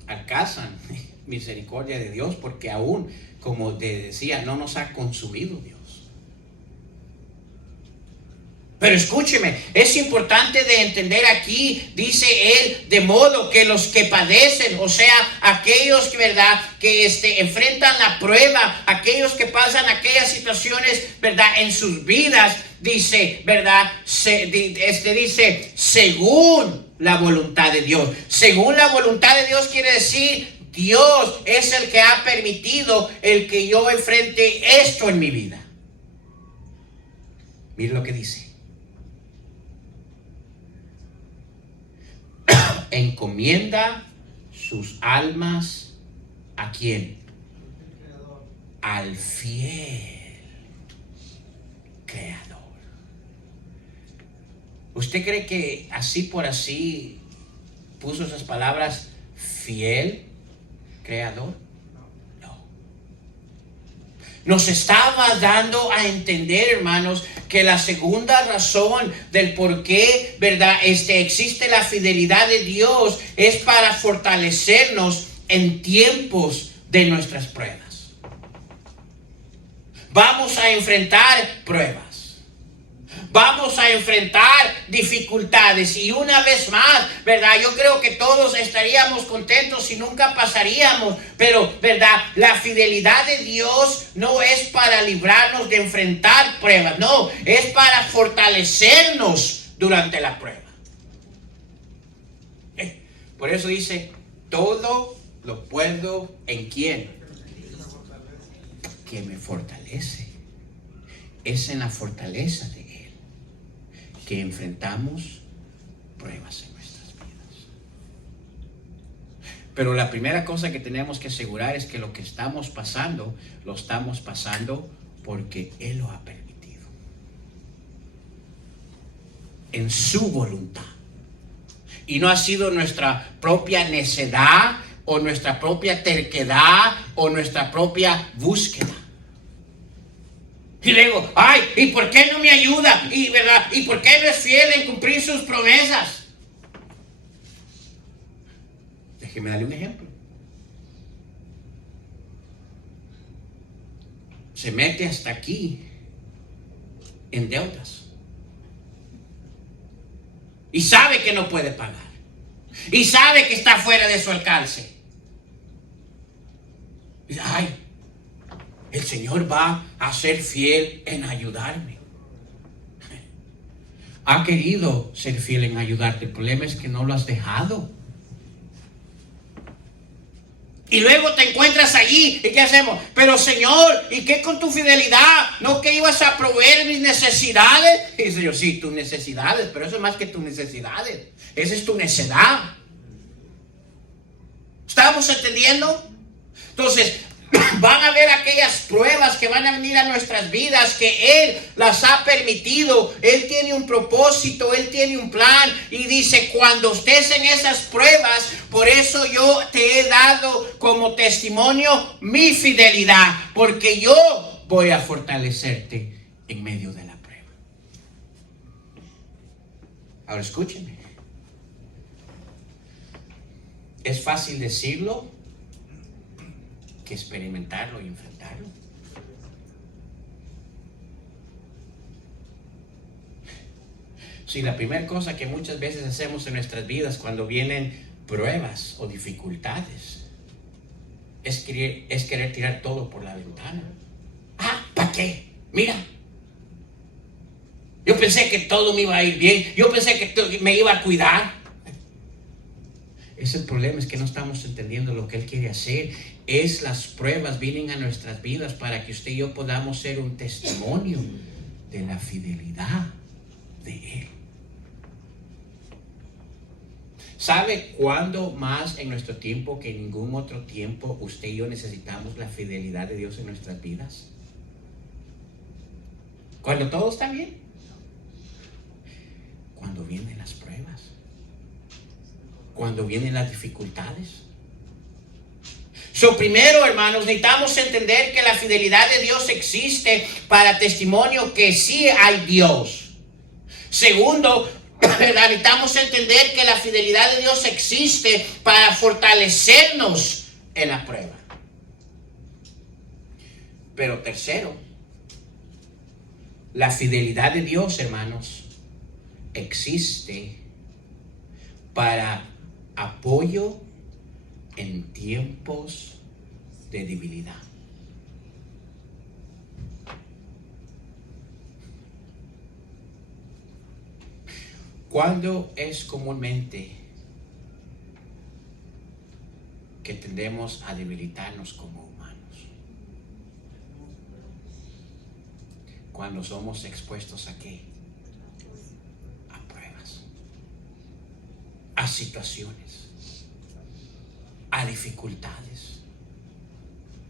alcanzan misericordia de Dios, porque aún, como te decía, no nos ha consumido Dios. Pero escúcheme, es importante de entender aquí, dice él, de modo que los que padecen, o sea, aquellos que, ¿verdad?, que enfrentan la prueba, aquellos que pasan aquellas situaciones, ¿verdad?, en sus vidas, dice, ¿verdad?, dice, según la voluntad de Dios. Según la voluntad de Dios quiere decir, Dios es el que ha permitido el que yo enfrente esto en mi vida. Mire lo que dice. Encomienda sus almas ¿a quién? Al fiel Creador. ¿Usted cree que así por así puso esas palabras, fiel Creador? No. Nos estaba dando a entender, hermanos, que la segunda razón del por qué, ¿verdad?, existe la fidelidad de Dios es para fortalecernos en tiempos de nuestras pruebas. Vamos a enfrentar pruebas. Vamos a enfrentar dificultades y una vez más, ¿verdad? Yo creo que todos estaríamos contentos si nunca pasaríamos, pero, ¿verdad?, la fidelidad de Dios no es para librarnos de enfrentar pruebas, no, es para fortalecernos durante la prueba. Por eso dice, todo lo puedo en ¿quién? Que me fortalece. Es en la fortaleza de Él que enfrentamos pruebas en nuestras vidas. Pero la primera cosa que tenemos que asegurar es que lo que estamos pasando, lo estamos pasando porque Él lo ha permitido. En su voluntad. Y no ha sido nuestra propia necedad o nuestra propia terquedad o nuestra propia búsqueda. Y le digo, ay, ¿y por qué no me ayuda? ¿Y, verdad? ¿Y por qué no es fiel en cumplir sus promesas? Déjeme darle un ejemplo. Se mete hasta aquí en deudas. Y sabe que no puede pagar. Y sabe que está fuera de su alcance. Y dice, ay, el Señor va a ser fiel en ayudarme. Ha querido ser fiel en ayudarte. El problema es que no lo has dejado. Y luego te encuentras allí. ¿Y qué hacemos? Pero Señor, ¿y qué con tu fidelidad? ¿No que ibas a proveer mis necesidades? Y dice yo, sí, tus necesidades. Pero eso es más que tus necesidades. Esa es tu necedad. ¿Estamos entendiendo? Entonces, van a haber aquellas pruebas que van a venir a nuestras vidas que Él las ha permitido. Él tiene un propósito, Él tiene un plan. Y dice, cuando estés en esas pruebas, por eso yo te he dado como testimonio mi fidelidad. Porque yo voy a fortalecerte en medio de la prueba. Ahora escúchenme. Es fácil decirlo que experimentarlo y enfrentarlo. Sí, la primera cosa que muchas veces hacemos en nuestras vidas cuando vienen pruebas o dificultades es querer tirar todo por la ventana. Ah, ¿para qué? Mira, yo pensé que todo me iba a ir bien, yo pensé que me iba a cuidar. Ese problema es que no estamos entendiendo lo que Él quiere hacer. Las pruebas vienen a nuestras vidas para que usted y yo podamos ser un testimonio de la fidelidad de Él. ¿Sabe cuándo más en nuestro tiempo que en ningún otro tiempo usted y yo necesitamos la fidelidad de Dios en nuestras vidas? Cuando todo está bien. Cuando vienen las pruebas. Cuando vienen las dificultades. Primero, hermanos, necesitamos entender que la fidelidad de Dios existe para testimonio que sí hay Dios. Segundo, necesitamos entender que la fidelidad de Dios existe para fortalecernos en la prueba. Pero tercero, la fidelidad de Dios, hermanos, existe para apoyo en tiempos de debilidad. ¿Cuándo es comúnmente que tendemos a debilitarnos como humanos? Cuando somos expuestos ¿a qué? A pruebas, a situaciones, a dificultades,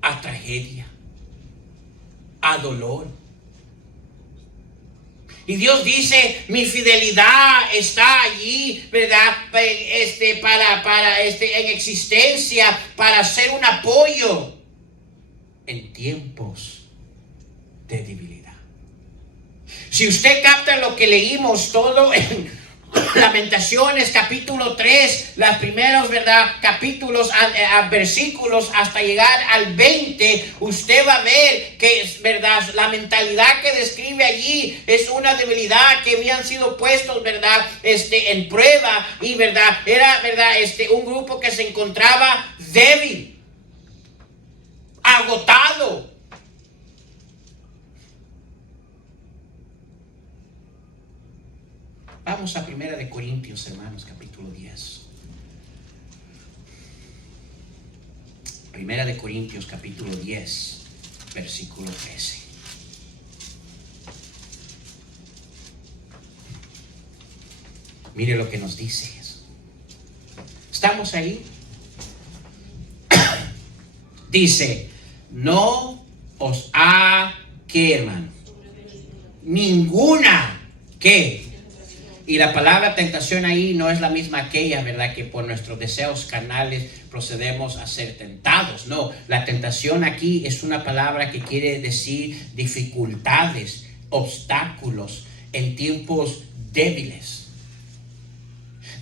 a tragedia, a dolor. Y Dios dice, mi fidelidad está allí, ¿verdad? En existencia, para ser un apoyo en tiempos de debilidad. Si usted capta lo que leímos todo en Lamentaciones capítulo 3, los primeros, ¿verdad?, capítulos, versículos hasta llegar al 20, usted va a ver que, ¿verdad?, la mentalidad que describe allí es una debilidad que habían sido puestos, ¿verdad?, en prueba, y, ¿verdad?, era, ¿verdad?, un grupo que se encontraba débil, agotado. Vamos a 1 de Corintios, hermanos, capítulo 10. 1 de Corintios, capítulo 10, versículo 13. Mire lo que nos dice. ¿Estamos ahí? Dice, no os ha, ¿qué, hermano? Ninguna, ¿qué? Y la palabra tentación ahí no es la misma aquella, ¿verdad?, que por nuestros deseos carnales procedemos a ser tentados. No, la tentación aquí es una palabra que quiere decir dificultades, obstáculos en tiempos débiles.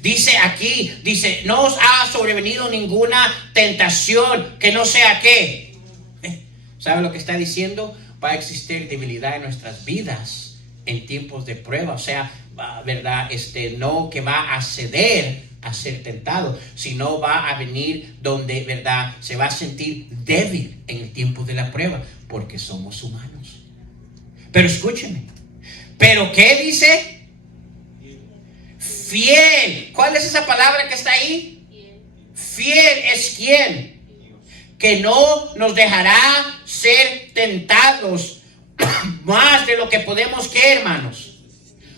Dice aquí, dice, no os ha sobrevenido ninguna tentación que no sea ¿qué? ¿Sabe lo que está diciendo? Va a existir debilidad en nuestras vidas en tiempos de prueba, o sea, ¿verdad? No que va a ceder a ser tentado, sino va a venir donde, ¿verdad?, se va a sentir débil en el tiempo de la prueba, porque somos humanos. Pero escúcheme, ¿pero qué dice? Fiel. ¿Cuál es esa palabra que está ahí? Fiel es ¿quién? Que no nos dejará ser tentados más de lo que podemos, ¿qué, hermanos?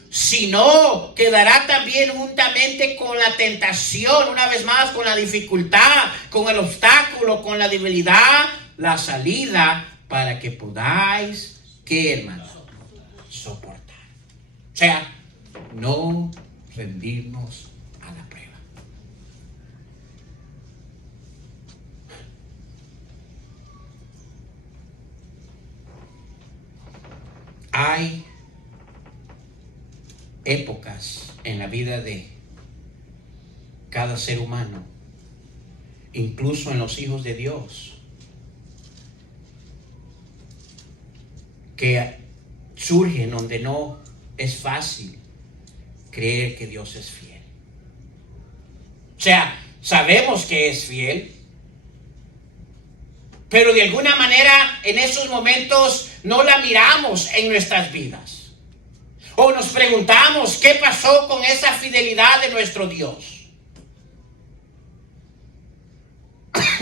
Sino quedará también juntamente con la tentación, una vez más, con la dificultad, con el obstáculo, con la debilidad, la salida, para que podáis, ¿qué, hermanos? Soportar. O sea, no rendirnos a la prueba. Hay épocas en la vida de cada ser humano, incluso en los hijos de Dios, que surgen donde no es fácil creer que Dios es fiel. O sea, sabemos que es fiel, pero de alguna manera en esos momentos no la miramos en nuestras vidas. O nos preguntamos qué pasó con esa fidelidad de nuestro Dios.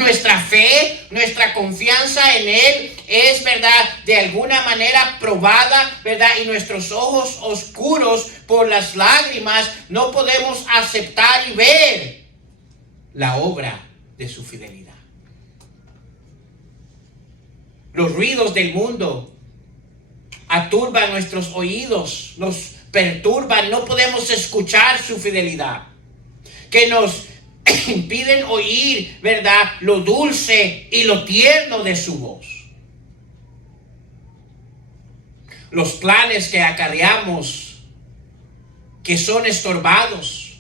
nuestra fe, nuestra confianza en Él es, ¿verdad?, de alguna manera probada, ¿verdad? Y nuestros ojos oscuros por las lágrimas no podemos aceptar y ver la obra de su fidelidad. Los ruidos del mundo aturban nuestros oídos, nos perturban, no podemos escuchar su fidelidad, que nos impiden oír, ¿verdad?, lo dulce y lo tierno de su voz. Los planes que acarreamos, que son estorbados,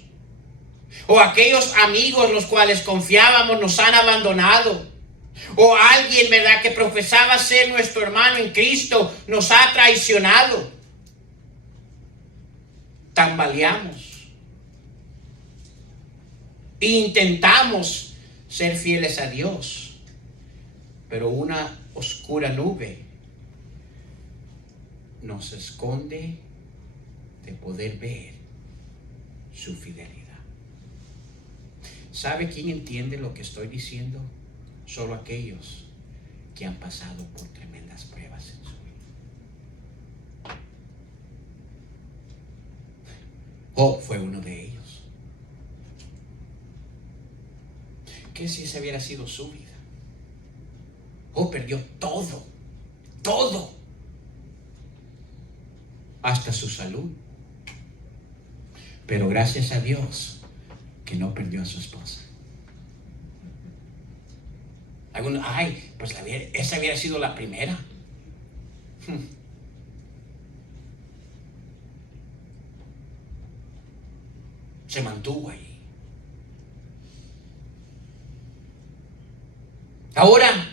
o aquellos amigos los cuales confiábamos nos han abandonado, o alguien, ¿verdad?, que profesaba ser nuestro hermano en Cristo nos ha traicionado. Tambaleamos e intentamos ser fieles a Dios, pero una oscura nube nos esconde de poder ver su fidelidad. ¿Sabe quién entiende lo que estoy diciendo? Solo aquellos que han pasado por tremendas pruebas en su vida. Job fue uno de ellos. ¿Qué si esa hubiera sido su vida? Job perdió todo, todo, hasta su salud. Pero gracias a Dios que no perdió a su esposa. Algunos, pues esa hubiera sido la primera. Se mantuvo ahí. Ahora,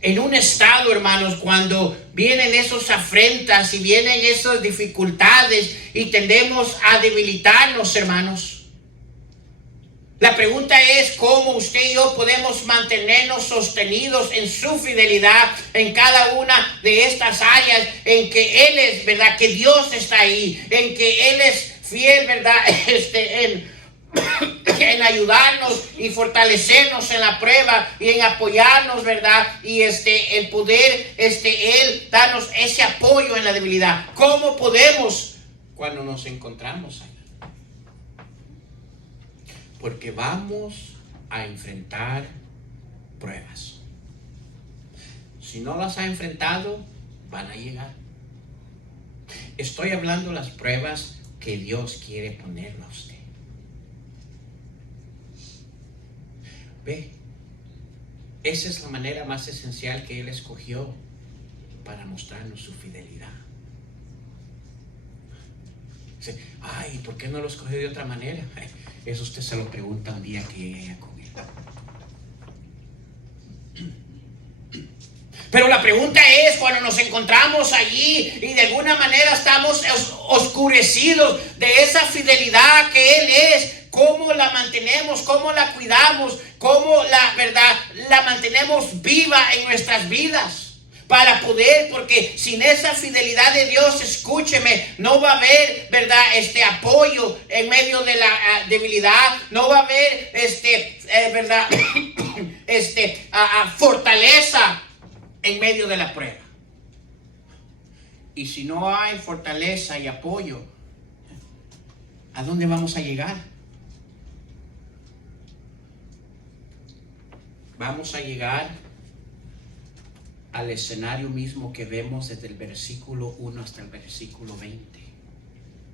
en un estado, hermanos, cuando vienen esas afrentas y vienen esas dificultades y tendemos a debilitarnos, hermanos, la pregunta es cómo usted y yo podemos mantenernos sostenidos en su fidelidad en cada una de estas áreas en que Él es, ¿verdad?, que Dios está ahí, en que Él es fiel, ¿verdad?, en ayudarnos y fortalecernos en la prueba y en apoyarnos, ¿verdad? Y el poder, Él darnos ese apoyo en la debilidad. ¿Cómo podemos cuando nos encontramos ahí? Porque vamos a enfrentar pruebas. Si no las ha enfrentado, van a llegar. Estoy hablando de las pruebas que Dios quiere ponerle a usted. Ve, esa es la manera más esencial que Él escogió para mostrarnos su fidelidad. Dice, ¿por qué no lo escogió de otra manera? Eso usted se lo pregunta un día que llegue con Él. Pero la pregunta es, cuando nos encontramos allí y de alguna manera estamos oscurecidos de esa fidelidad que Él es, ¿cómo la mantenemos? ¿Cómo la cuidamos? ¿Cómo la mantenemos viva en nuestras vidas? Para poder, porque sin esa fidelidad de Dios, escúcheme, no va a haber, ¿verdad?, apoyo en medio de la debilidad, no va a haber, ¿verdad?, fortaleza en medio de la prueba. Y si no hay fortaleza y apoyo, ¿a dónde vamos a llegar? Vamos a llegar al escenario mismo que vemos desde el versículo 1 hasta el versículo 20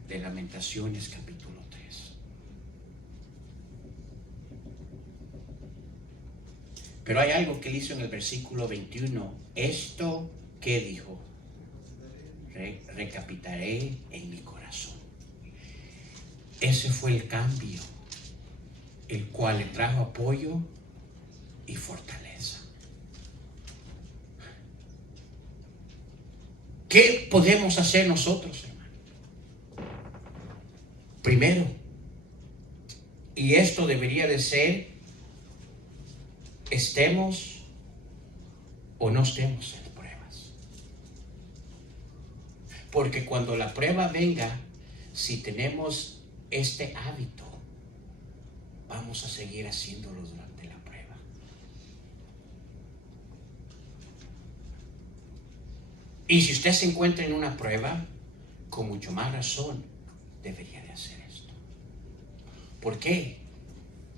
de Lamentaciones capítulo 3. Pero hay algo que él hizo en el versículo 21. Esto que dijo, recapitaré en mi corazón. Ese fue el cambio, el cual le trajo apoyo y fortaleza. ¿Qué podemos hacer nosotros, hermano? Primero, y esto debería de ser, estemos o no estemos en pruebas. Porque cuando la prueba venga, si tenemos este hábito, vamos a seguir haciéndolo durante la prueba. Y si usted se encuentra en una prueba, con mucho más razón debería de hacer esto. ¿Por qué?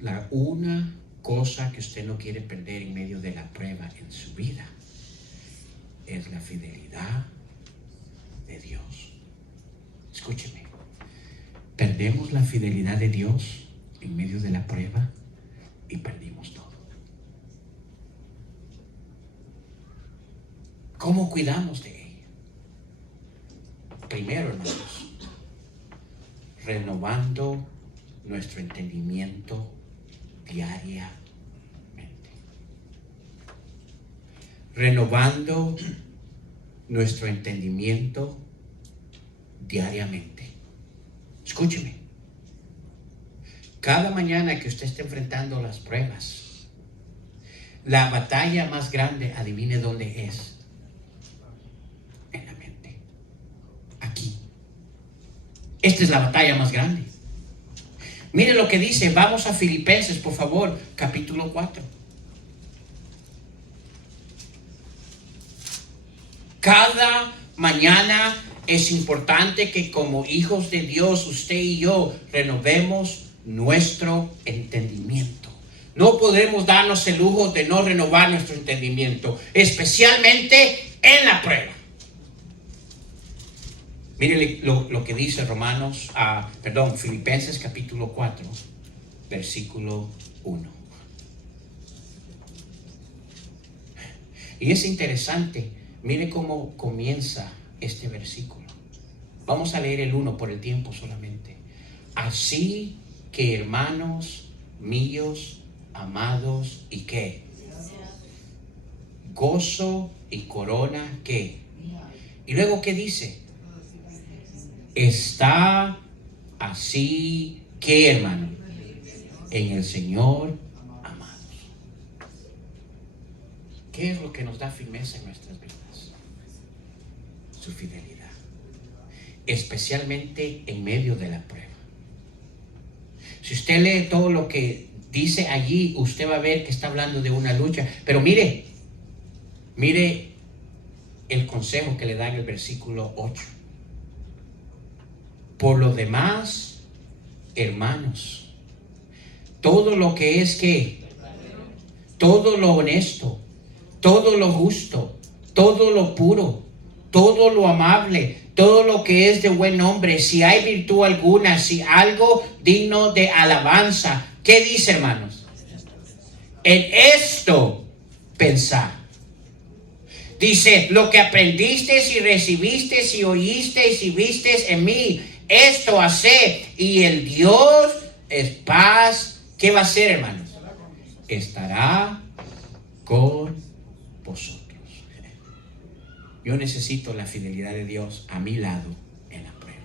La una cosa que usted no quiere perder en medio de la prueba en su vida es la fidelidad de Dios. Escúcheme, perdemos la fidelidad de Dios en medio de la prueba y perdimos todo. ¿Cómo cuidamos de ella? Primero, hermanos, renovando nuestro entendimiento diariamente. Renovando nuestro entendimiento diariamente. Escúcheme. Cada mañana que usted esté enfrentando las pruebas, la batalla más grande, adivine dónde es. En la mente. Aquí. Esta es la batalla más grande. Mire lo que dice. Vamos a Filipenses, por favor, capítulo 4. Cada mañana es importante que como hijos de Dios, usted y yo renovemos nuestro entendimiento. No podemos darnos el lujo de no renovar nuestro entendimiento, especialmente en la prueba. Mire lo que dice Filipenses capítulo 4, versículo 1. Y es interesante, mire cómo comienza este versículo. Vamos a leer el 1 por el tiempo solamente. Así que, hermanos míos, amados, ¿y qué? Gozo y corona, ¿qué? Y luego, ¿qué dice? Está así que, hermano, en el Señor, amados. ¿Qué es lo que nos da firmeza en nuestras vidas? Su fidelidad, especialmente en medio de la prueba. Si usted lee todo lo que dice allí, usted va a ver que está hablando de una lucha. Pero mire el consejo que le da en el versículo 8. Por lo demás, hermanos, todo lo que es todo lo honesto, todo lo justo, todo lo puro, todo lo amable, todo lo que es de buen nombre, si hay virtud alguna, si algo digno de alabanza. ¿Qué dice, hermanos? En esto pensar. Dice, lo que aprendiste y recibiste y oíste y viste en mí, esto hace, y el Dios es paz. ¿Qué va a hacer, hermanos? Estará con vosotros. Yo necesito la fidelidad de Dios a mi lado en la prueba.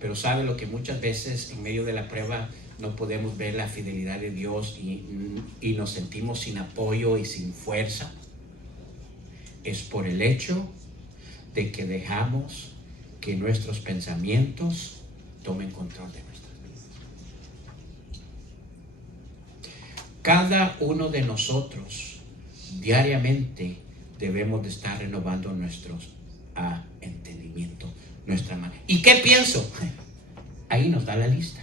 Pero ¿sabe lo que muchas veces en medio de la prueba no podemos ver la fidelidad de Dios y nos sentimos sin apoyo y sin fuerza? Es por el hecho de que dejamos que nuestros pensamientos tomen control de nuestras vidas. Cada uno de nosotros diariamente debemos de estar renovando nuestros entendimiento, nuestra manera. ¿Y qué pienso? Ahí nos da la lista.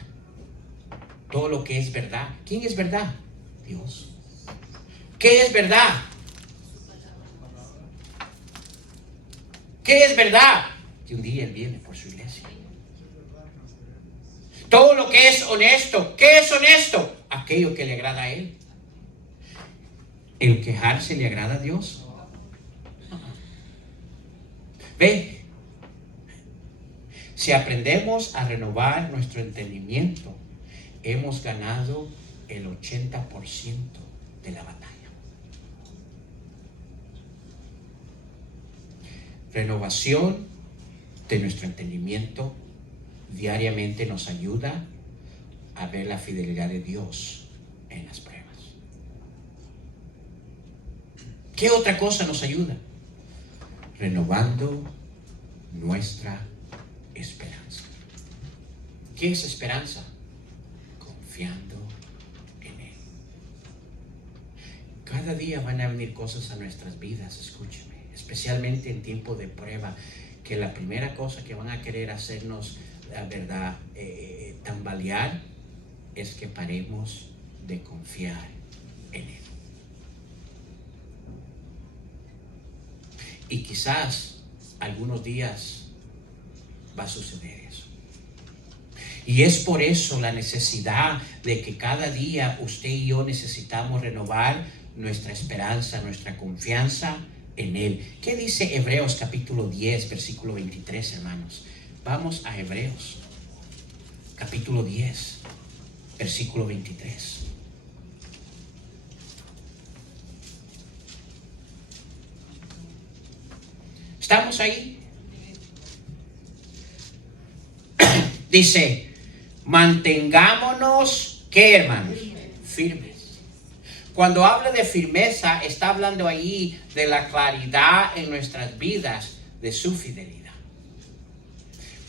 Todo lo que es verdad. ¿Quién es verdad? Dios. ¿Qué es verdad? ¿Qué es verdad? Que un día Él viene por su iglesia. Todo lo que es honesto. ¿Qué es honesto? Aquello que le agrada a Él. ¿El quejarse le agrada a Dios? Ve, si aprendemos a renovar nuestro entendimiento, hemos ganado el 80% de la batalla. Renovación de nuestro entendimiento diariamente nos ayuda a ver la fidelidad de Dios en las pruebas. ¿Qué otra cosa nos ayuda? Renovando nuestra esperanza. ¿Qué es esperanza? Confiando en Él. Cada cada día van a venir cosas a nuestras vidas, escúcheme, especialmente en tiempo de prueba, que la primera cosa que van a querer hacernos, la verdad, tambalear, es que paremos de confiar en Él. Y quizás algunos días va a suceder eso. Y es por eso la necesidad de que cada día usted y yo necesitamos renovar nuestra esperanza, nuestra confianza en Él. ¿Qué dice Hebreos capítulo 10, versículo 23, hermanos? Vamos a Hebreos capítulo 10, versículo 23. ¿Estamos ahí? Dice, mantengámonos, ¿qué, hermanos? Firmes. Cuando habla de firmeza, está hablando ahí de la claridad en nuestras vidas de su fidelidad.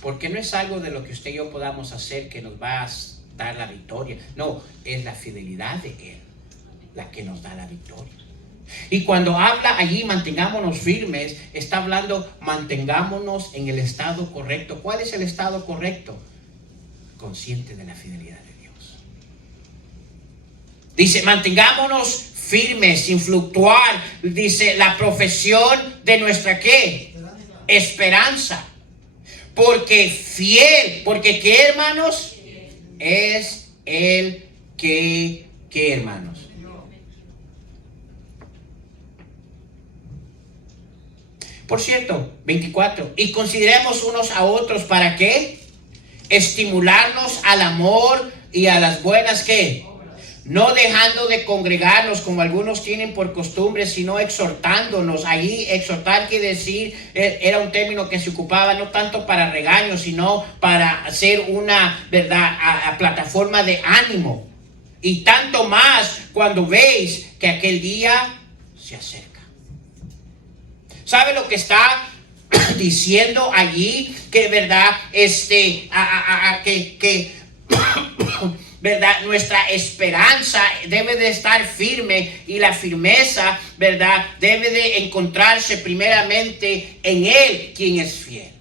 Porque no es algo de lo que usted y yo podamos hacer que nos va a dar la victoria. No, es la fidelidad de Él la que nos da la victoria. Y cuando habla allí, mantengámonos firmes, está hablando, mantengámonos en el estado correcto. ¿Cuál es el estado correcto? Consciente de la fidelidad de Dios. Dice, mantengámonos firmes, sin fluctuar. Dice, la profesión de nuestra, ¿qué? Esperanza. Porque fiel, porque ¿qué, hermanos? Es el que, ¿qué, hermanos? Por cierto, 24. Y consideremos unos a otros, ¿para qué? Estimularnos al amor y a las buenas, ¿qué? No dejando de congregarnos como algunos tienen por costumbre, sino exhortándonos. Ahí exhortar quiere decir, era un término que se ocupaba no tanto para regaños, sino para hacer una, ¿verdad?, a plataforma de ánimo. Y tanto más cuando veis que aquel día se acerca. ¿Sabe lo que está diciendo allí? Que verdad, verdad, nuestra esperanza debe de estar firme, y la firmeza, verdad, debe de encontrarse primeramente en Él, quien es fiel.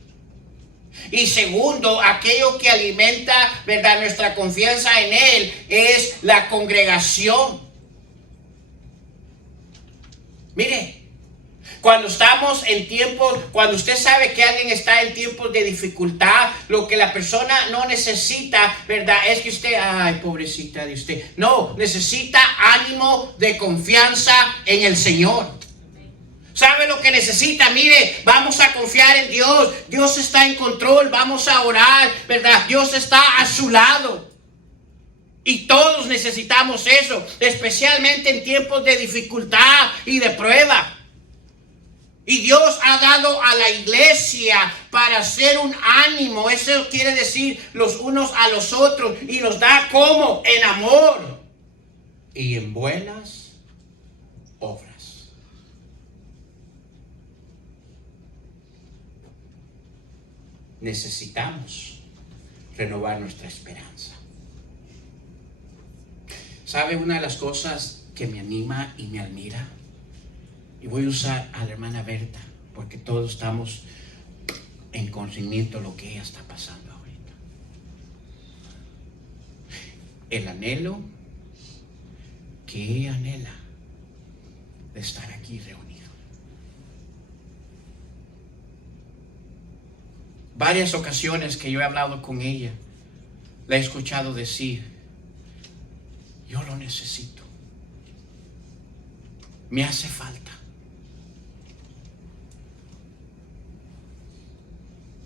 Y segundo, aquello que alimenta, verdad, nuestra confianza en Él es la congregación. Mire, cuando estamos en tiempos, cuando usted sabe que alguien está en tiempos de dificultad, lo que la persona no necesita, ¿verdad?, es que usted, ay, pobrecita de usted. No, necesita ánimo de confianza en el Señor. ¿Sabe lo que necesita? Mire, vamos a confiar en Dios. Dios está en control. Vamos a orar, ¿verdad? Dios está a su lado. Y todos necesitamos eso, especialmente en tiempos de dificultad y de prueba. Y Dios ha dado a la iglesia para hacer un ánimo. Eso quiere decir los unos a los otros. Y nos da ¿cómo? En amor y en buenas obras. Necesitamos renovar nuestra esperanza. ¿Sabe una de las cosas que me anima y me admira? Y voy a usar a la hermana Berta, porque todos estamos en conocimiento de lo que ella está pasando ahorita. El anhelo que ella anhela de estar aquí reunido. Varias ocasiones que yo he hablado con ella, la he escuchado decir, yo lo necesito. Me hace falta.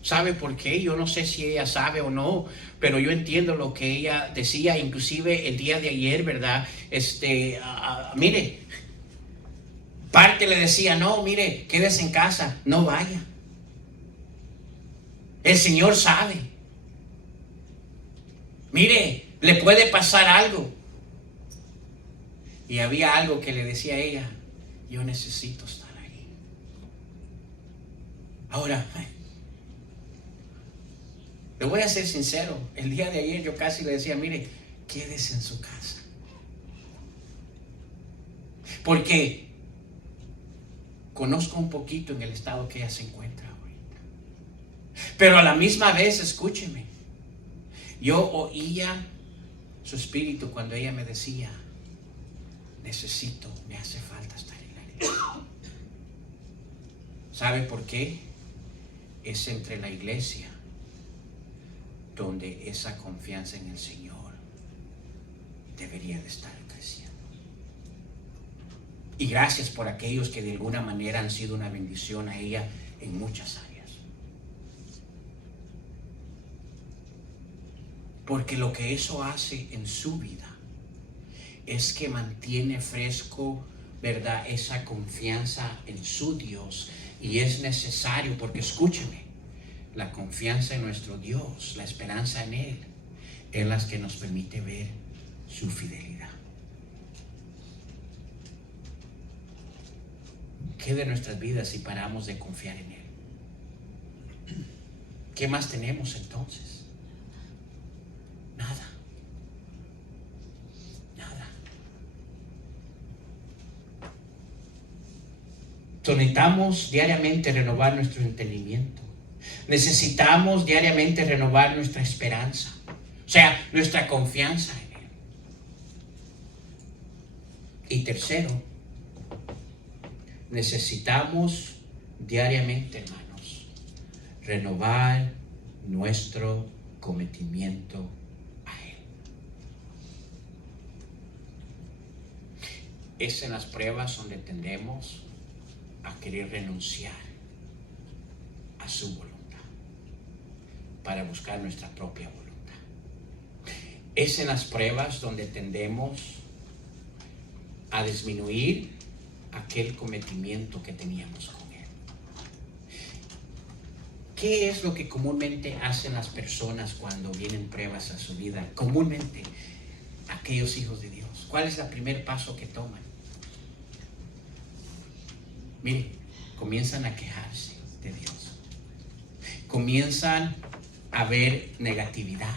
¿Sabe por qué? Yo no sé si ella sabe o no, pero yo entiendo lo que ella decía, inclusive el día de ayer, ¿verdad? Mire, parte le decía, no, mire, quédese en casa, no vaya. El Señor sabe. Mire, le puede pasar algo. Y había algo que le decía a ella, yo necesito estar ahí. Ahora, le voy a ser sincero, el día de ayer yo casi le decía, mire, quédese en su casa. Porque conozco un poquito en el estado que ella se encuentra ahorita. Pero a la misma vez, escúcheme, yo oía su espíritu cuando ella me decía, me hace falta estar en la iglesia. ¿Sabe por qué? Es entre la iglesia donde esa confianza en el Señor debería de estar creciendo. Y gracias por aquellos que de alguna manera han sido una bendición a ella en muchas áreas. Porque lo que eso hace en su vida es que mantiene fresco, ¿verdad?, esa confianza en su Dios. Y es necesario, porque escúcheme, la confianza en nuestro Dios, la esperanza en Él, es la que nos permite ver su fidelidad. ¿Qué de nuestras vidas si paramos de confiar en Él? ¿Qué más tenemos entonces? Nada. Nada. Necesitamos diariamente renovar nuestro entendimiento. Necesitamos diariamente renovar nuestra esperanza. O sea, nuestra confianza en Él. Y tercero, necesitamos diariamente, hermanos, renovar nuestro cometimiento a Él. Es en las pruebas donde tendemos a querer renunciar a su voluntad para buscar nuestra propia voluntad. Es en las pruebas donde tendemos a disminuir aquel cometimiento que teníamos con Él. ¿Qué es lo que comúnmente hacen las personas cuando vienen pruebas a su vida? Comúnmente, aquellos hijos de Dios. ¿Cuál es el primer paso que toman? Mire, comienzan a quejarse de Dios. Comienzan a ver negatividad.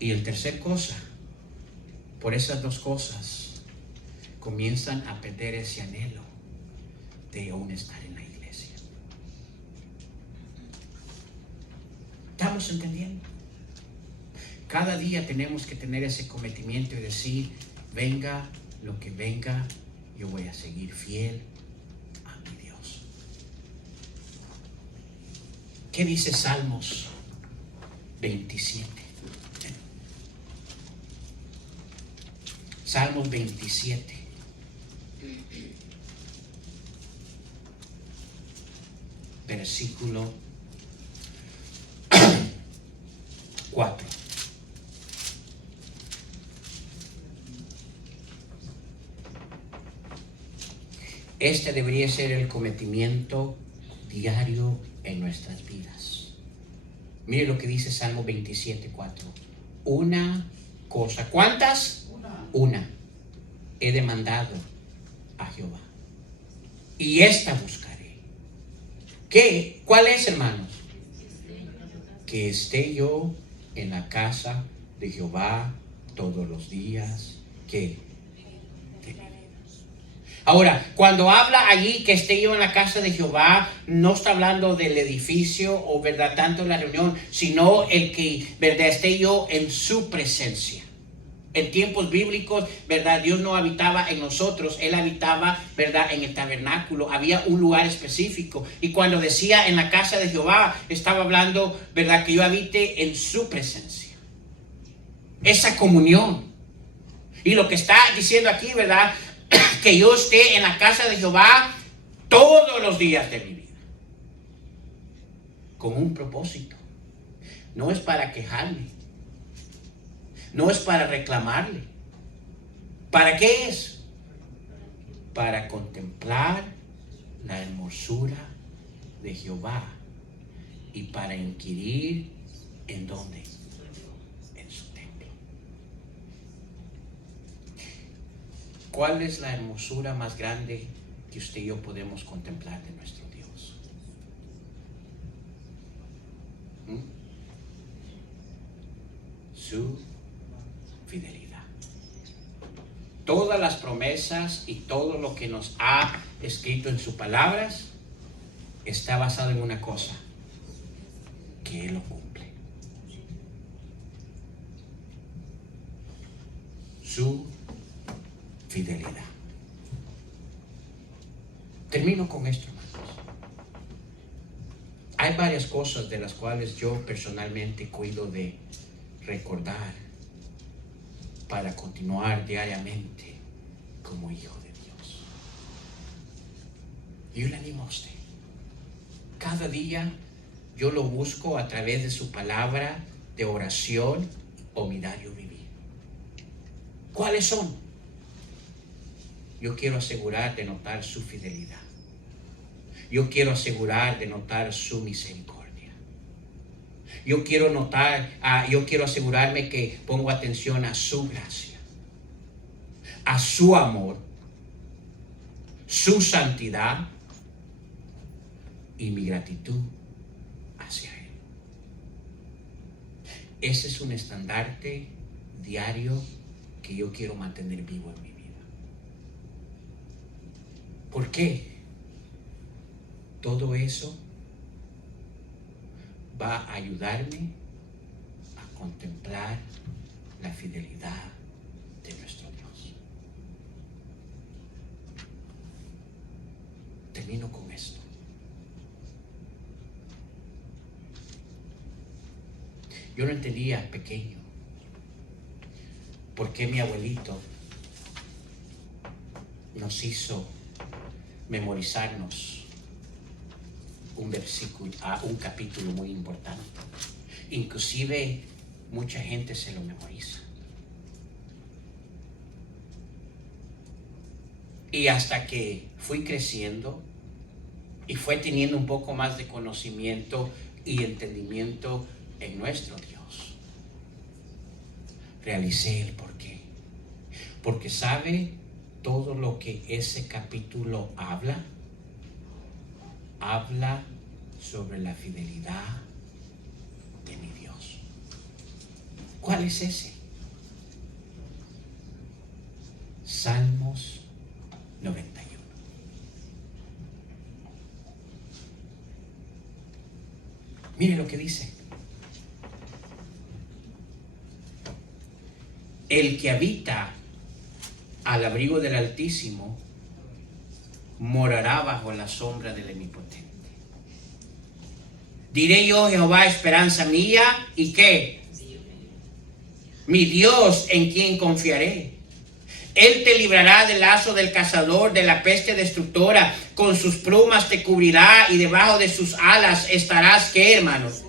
Y el tercer cosa, por esas dos cosas, comienzan a perder ese anhelo de aún estar en la iglesia. ¿Estamos entendiendo? Cada día tenemos que tener ese cometimiento y decir, venga lo que venga, yo voy a seguir fiel a mi Dios. ¿Qué dice Salmos 27? Salmos 27. Versículo 4. Este debería ser el cometimiento diario en nuestras vidas. Mire lo que dice Salmo 27, 4. Una cosa. ¿Cuántas? Una. He demandado a Jehová. Y esta buscaré. ¿Qué? ¿Cuál es, hermanos? Que esté yo en la casa de Jehová todos los días. ¿Qué? Ahora, cuando habla allí que esté yo en la casa de Jehová, no está hablando del edificio o, ¿verdad?, tanto la reunión, sino el que, ¿verdad?, esté yo en su presencia. En tiempos bíblicos, ¿verdad?, Dios no habitaba en nosotros, Él habitaba, ¿verdad?, en el tabernáculo. Había un lugar específico. Y cuando decía en la casa de Jehová, estaba hablando, ¿verdad?, que yo habite en su presencia. Esa comunión. Y lo que está diciendo aquí, ¿verdad?, que yo esté en la casa de Jehová todos los días de mi vida. Con un propósito. No es para quejarme. No es para reclamarle. ¿Para qué es? Para contemplar la hermosura de Jehová y para inquirir en dónde. En su templo. ¿Cuál es la hermosura más grande que usted y yo podemos contemplar de nuestro Dios? Su fidelidad. todas las promesas y todo lo que nos ha escrito en sus palabras está basado en una cosa, que Él lo cumple. Su fidelidad. Termino con esto, hermanos. Hay varias cosas de las cuales yo personalmente cuido de recordar para continuar diariamente como hijo de Dios. Yo le animo a usted. Cada día yo lo busco a través de su palabra de oración o mi diario vivir. ¿Cuáles son? Yo quiero asegurar de notar su fidelidad. Yo quiero asegurar de notar su misericordia. Yo quiero asegurarme que pongo atención a su gracia, a su amor, su santidad y mi gratitud hacia Él. Ese es un estandarte diario que yo quiero mantener vivo en mi vida. ¿Por qué? Todo eso va a ayudarme a contemplar la fidelidad de nuestro Dios. Termino con esto. Yo no entendía pequeño por qué mi abuelito nos hizo memorizarnos un versículo, un capítulo muy importante. Inclusive mucha gente se lo memoriza. Y hasta que fui creciendo y fue teniendo un poco más de conocimiento y entendimiento en nuestro Dios, realicé el porqué. Porque sabe todo lo que ese capítulo habla sobre la fidelidad de mi Dios. ¿Cuál es ese? Salmos 91. Mire lo que dice. El que habita al abrigo del Altísimo morará bajo la sombra del Omnipotente. Diré yo, Jehová, esperanza mía, ¿y qué? Mi Dios, en quien confiaré. Él te librará del lazo del cazador, de la peste destructora. Con sus plumas te cubrirá y debajo de sus alas estarás, ¿qué, hermanos?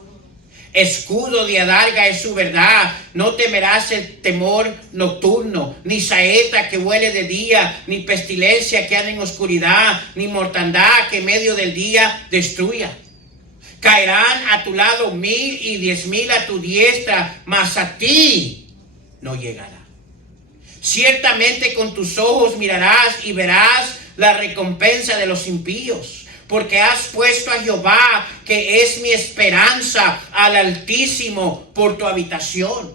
Escudo de adarga es su verdad. No temerás el temor nocturno, ni saeta que huele de día, ni pestilencia que anda en oscuridad, ni mortandad que en medio del día destruya. Caerán a tu lado 1000 y 10,000 a tu diestra, mas a ti no llegará. Ciertamente con tus ojos mirarás y verás la recompensa de los impíos. Porque has puesto a Jehová, que es mi esperanza, al Altísimo por tu habitación.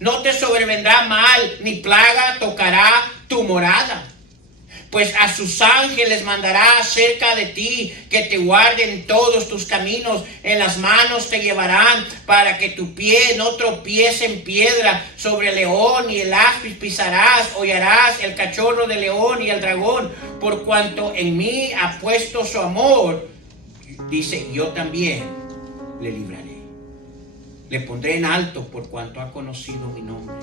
No te sobrevendrá mal, ni plaga tocará tu morada. Pues a sus ángeles mandará acerca de ti, que te guarden todos tus caminos. En las manos te llevarán, para que tu pie no tropiece en piedra. Sobre el león y el áspid pisarás, hollarás el cachorro del león y el dragón. Por cuanto en mí ha puesto su amor, dice, yo también le libraré. Le pondré en alto por cuanto ha conocido mi nombre.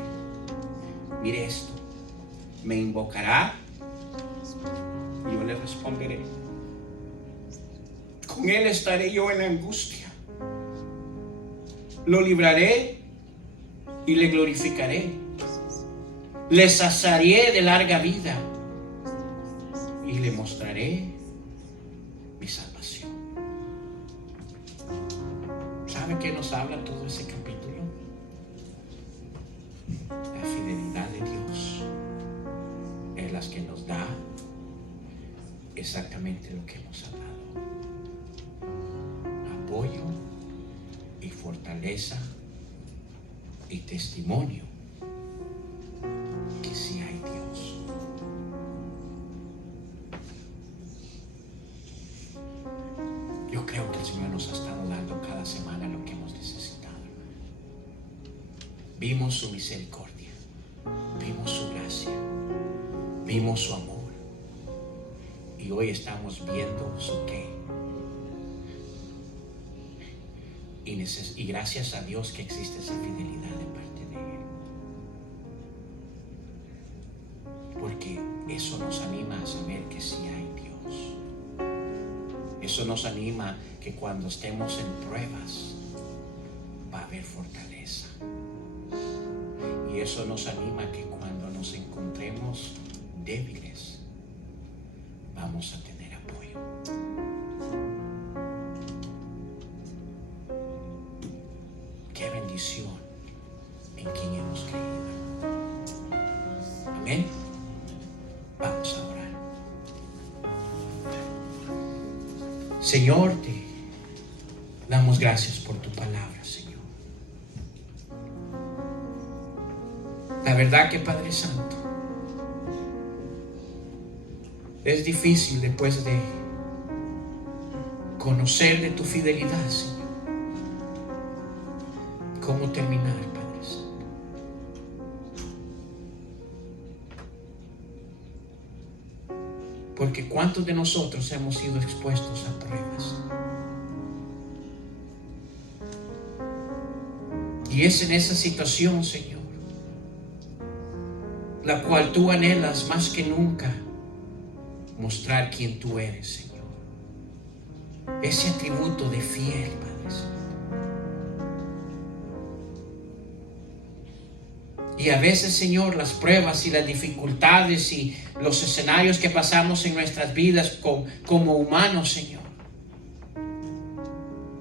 Mire esto, me invocará y yo le responderé. Con él estaré yo en la angustia. Lo libraré y le glorificaré. Le saciaré de larga vida y le mostraré mi salvación. ¿Sabe qué nos habla todo ese capítulo? La fidelidad de Dios es la que nos da exactamente lo que hemos hablado: apoyo y fortaleza y testimonio que sí hay Dios. vimos su misericordia, vimos su gracia, vimos su amor. Y hoy estamos viendo su qué. Y gracias a Dios que existe esa fidelidad de parte de Él. Porque eso nos anima a saber que sí hay Dios. Eso nos anima que cuando estemos en pruebas va a haber fortaleza. Y eso nos anima que cuando nos encontremos débiles vamos a tener apoyo. Qué bendición en quien hemos creído. Amén. Vamos a orar. Señor, te damos gracias por tu palabra, Señor. La verdad que, Padre Santo, es difícil después de conocer de tu fidelidad, Señor, cómo terminar, Padre Santo. Porque ¿cuántos de nosotros hemos sido expuestos a pruebas? Y es en esa situación, Señor, la cual tú anhelas más que nunca mostrar quién tú eres, Señor. Ese atributo de fiel, Padre Santo. Y a veces, Señor, las pruebas y las dificultades y los escenarios que pasamos en nuestras vidas como humanos, Señor,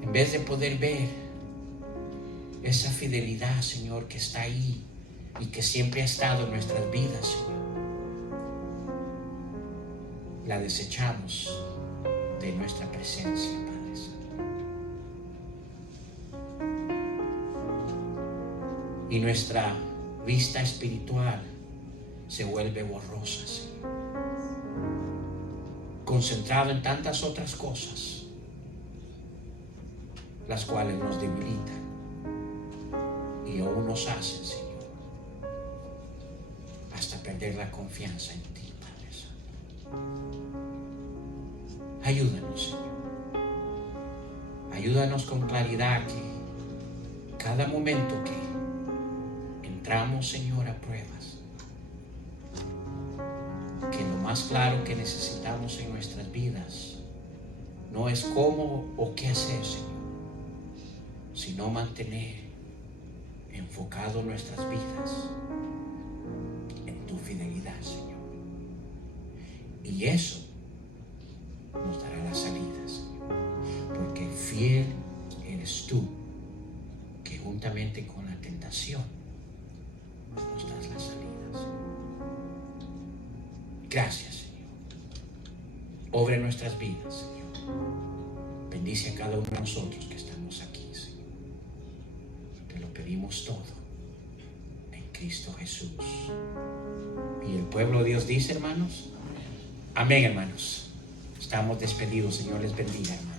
en vez de poder ver esa fidelidad, Señor, que está ahí y que siempre ha estado en nuestras vidas, Señor, la desechamos de nuestra presencia, Padre Santo. Y nuestra vista espiritual se vuelve borrosa, Señor, concentrado en tantas otras cosas, las cuales nos debilitan y aún nos hacen, Señor, hasta perder la confianza en ti, Padre Santo. Ayúdanos, Señor. Ayúdanos con claridad que cada momento que entramos, Señor, a pruebas, que lo más claro que necesitamos en nuestras vidas no es cómo o qué hacer, Señor, sino mantener enfocado nuestras vidas en tu fidelidad, Señor. Y eso nos dará las salidas, porque fiel eres tú, que juntamente con la tentación nos das las salidas. Gracias, Señor. Obra en nuestras vidas, Señor. Bendice a cada uno de nosotros que estamos aquí, Señor. Te lo pedimos todo en Cristo Jesús. Y el pueblo de Dios dice, hermanos, amén, hermanos. Estamos despedidos. Señor les bendiga, hermanos.